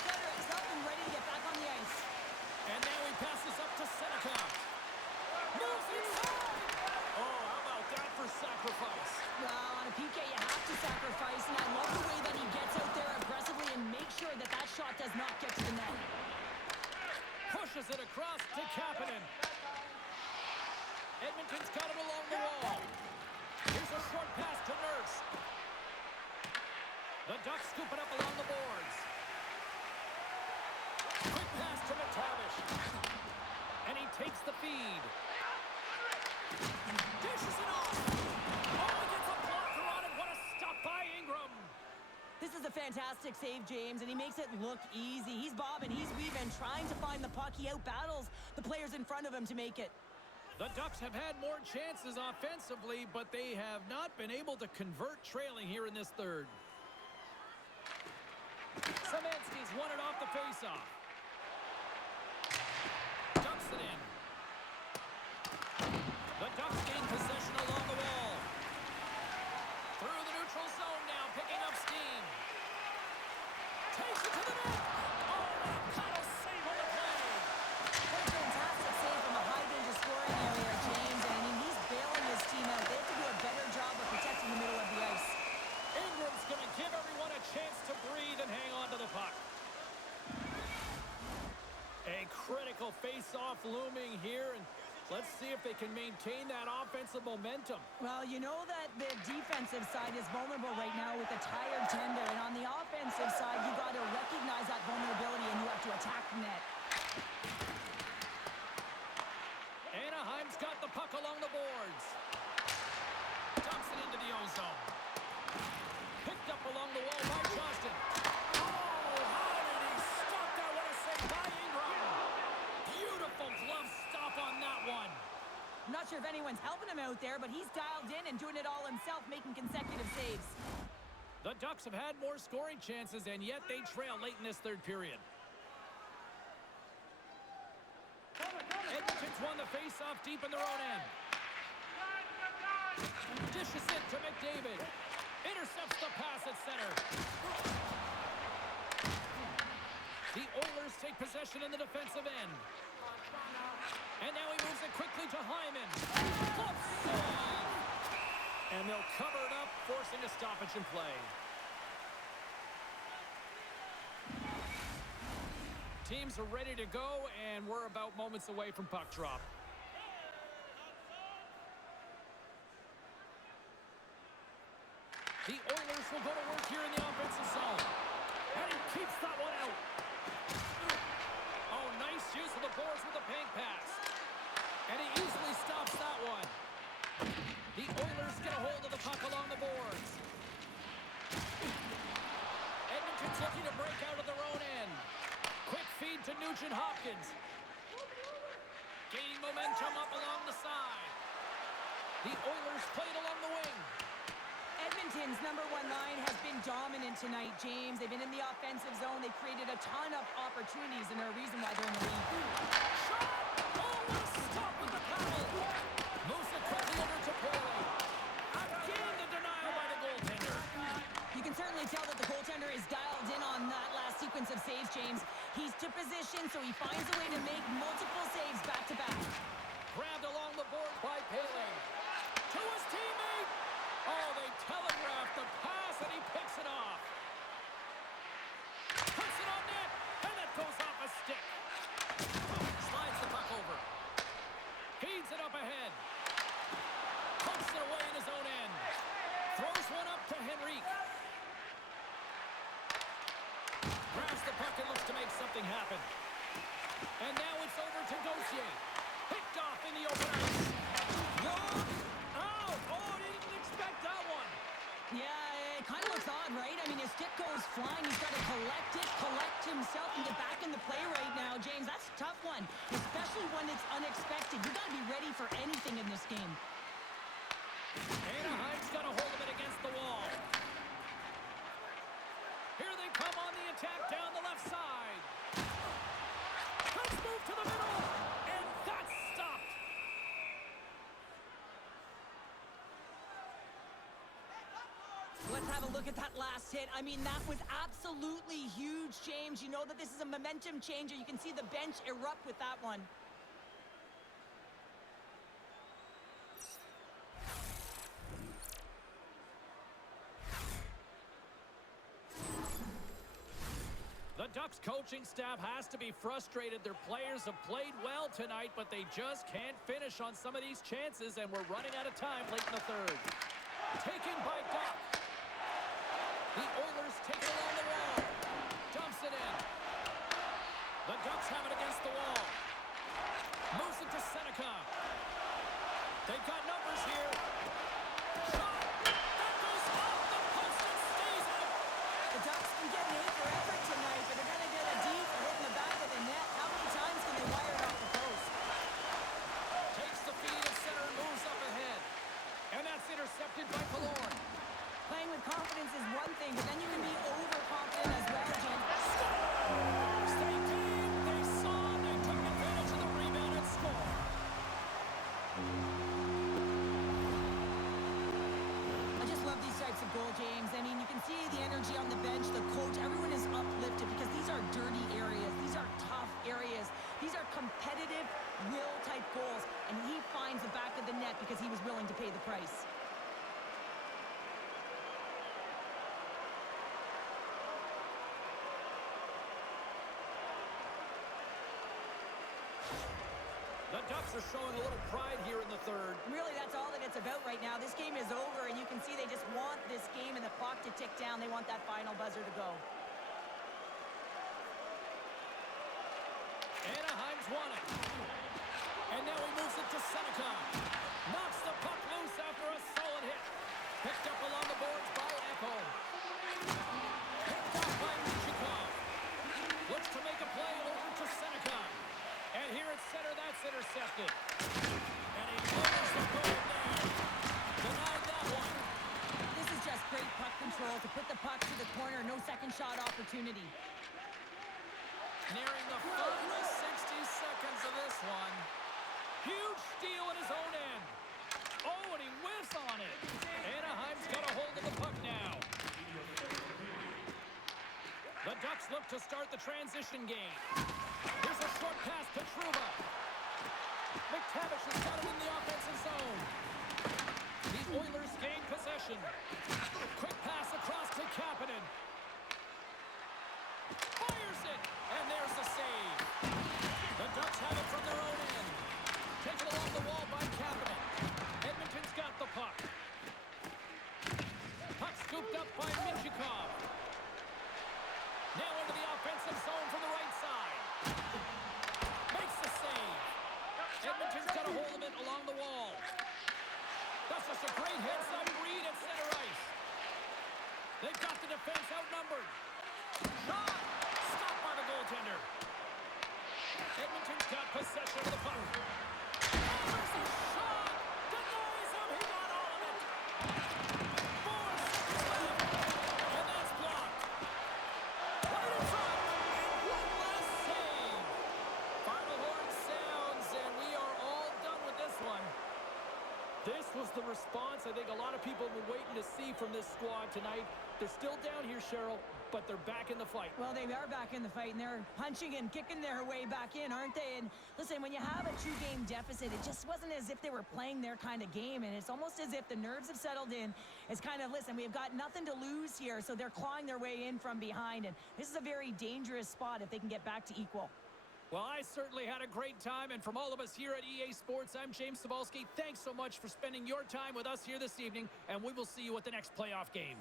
Frederick's up and ready to get back on the ice. And now he passes up to Seneca. Moves inside. Oh, how about that for sacrifice? Well, on a PK, you have to sacrifice, and I love the way that he gets out there aggressively and makes sure that that shot does not get to the net. Pushes it across to Kapanen. Edmonton's got it along the wall. Here's a short pass to Nurse. The Ducks scoop it up along the boards. Quick pass to McTavish. And he takes the feed. Dishes it off. Oh, he gets a blocker on it. What a stop by Ingram. This is a fantastic save, James, and he makes it look easy. He's bobbing, he's weaving, trying to find the puck. He outbattles the players in front of him to make it. The Ducks have had more chances offensively, but they have not been able to convert trailing here in this third. Szymanski's won it off the faceoff. Dumps it in. open area, James. And I mean, he's bailing his team out. They have to do a better job of protecting the middle of the ice. Ingram's going to give everyone a chance to breathe and hang on to the puck. A critical face-off looming here, and let's see if they can maintain that offensive momentum. Well, you know that the defensive side is vulnerable right now with a tired tender, and on the offensive side, you got to recognize that vulnerability and you have to attack the net. Anaheim's got the puck along the boards. Dumps it into the ozone. Picked up along the wall by Johnston. Oh, how did he stop that? What a save by Ingram. Beautiful glove stop on that one. I'm not sure if anyone's helping him out there, but he's dialed in and doing it all himself, making consecutive saves. The Ducks have had more scoring chances, and yet they trail late in this third period. Edmonton's won the face-off deep in their own end. Dishes it to McDavid. Intercepts the pass at center. The Oilers take possession in the defensive end. And now he moves it quickly to Hyman. Glove save! And they'll cover it up, forcing a stoppage in play. Teams are ready to go, and we're about moments away from puck drop. The Oilers will go to work here in the offensive zone. And he keeps that one out. Oh, nice use of the boards with the paint pass. And he easily stops that one. The Oilers get a hold of the puck along the boards. Edmonton's looking to break out of their own end. Quick feed to Nugent-Hopkins. Gaining momentum up along the side. The Oilers played along the wing. Edmonton's number one line has been dominant tonight, James. They've been in the offensive zone. They've created a ton of opportunities, and they're a reason why they're in the lead. Shot! Oh, what a stop with the paddle! Moves it quickly over to Poirier. Again, the denial by the goaltender. You can certainly tell that the goaltender is dialed in on that last sequence of saves, James. He's to position, so he finds a way to make multiple saves back-to-back. Grabbed along the board by Poirier. To his teammate! Oh, they telegraphed the pass, and he picks it off. Puts it on net, and it goes off a stick. Slides the puck over. Feeds it up ahead. Pumps it away in his own end. Throws one up to Henrique. Grabs the puck and looks to make something happen. And now it's over to Gauthier. Picked off in the open ice. Young out. Oh, didn't expect that one. Yeah, it kind of looks odd, right? I mean, his stick goes flying. He's got to collect it, collect himself, and get back in the play right now. James, that's a tough one, especially when it's unexpected. You got to be ready for anything in this game. Anaheim's got a hold of it against the wall. Here they come on the attack down the left side. Let's move to the middle, and that's stopped. Let's have a look at that last hit. I mean, that was absolutely huge, James. You know that this is a momentum changer. You can see the bench erupt with that one. The Ducks coaching staff has to be frustrated. Their players have played well tonight, but they just can't finish on some of these chances, and we're running out of time late in the third. Taken by Duck. The Oilers take it along the wall. Dumps it in. The Ducks have it against the wall. Moves it to Seneca. They've got numbers here. Shot! That goes off the post and stays out. The Ducks can get an A for effort tonight, but they're going to get a D for hitting the back of the net. How many times can they wire it off the post? Takes the feed at center and moves up ahead. And that's intercepted by Killorn. Playing with confidence is one thing, but then you can be overconfident as well, James. Scores! They did! They saw, they took advantage of the rebound and scored. I just love these types of goal, James. I mean, you can see the energy on the bench, the coach, everyone is uplifted because these are dirty areas. These are tough areas. These are competitive, will-type goals, and he finds the back of the net because he was willing to pay the price. The Ducks are showing a little pride here in the third. Really, that's all that it's about right now. This game is over, and you can see they just want this game and the clock to tick down. They want that final buzzer to go. Anaheim's won it. And now he moves it to Seneca. Knocks the puck loose after a solid hit. Picked up along the boards by Echo. Picked off by Michikov. Looks to make a play over to Seneca. And here at center, that's intercepted. And he lowers the goal there. Denied that one. This is just great puck control to put the puck to the corner. No second shot opportunity. Nearing the final 60 seconds of this one. Huge steal at his own end. Oh, and he whiffs on it. Anaheim's got a hold of the puck now. The Ducks look to start the transition game. Here's a short pass to Trouba. McTavish has got it in the offensive zone. The Oilers gain possession. Quick pass across to Kapanen. Fires it, and there's the save. The Ducks have it from their own end. Taken along the wall by Kapanen. Edmonton's got the puck. Puck scooped up by Michikov. Now into the offensive zone from the right side. Makes the save. Edmonton's got a hold of it along the wall. That's just a great heads-up read at center ice. They've got the defense outnumbered. Shot! Stopped by the goaltender. Edmonton's got possession of the puck. There's a shot! Denies him! He got all of it! 4 seconds left. And that's blocked. Right in front. And one last save. Final horn sounds, and we are all done with this one. This was the response I think a lot of people were waiting to see from this squad tonight. They're still down here, Cheryl, but they're back in the fight. Well, they are back in the fight, and they're punching and kicking their way back in, aren't they? And listen, when you have a two-game deficit, it just wasn't as if they were playing their kind of game, and it's almost as if the nerves have settled in. It's kind of, listen, we've got nothing to lose here, so they're clawing their way in from behind, and this is a very dangerous spot if they can get back to equal. Well, I certainly had a great time, and from all of us here at EA Sports, I'm James Cybulski. Thanks so much for spending your time with us here this evening, and we will see you at the next playoff game.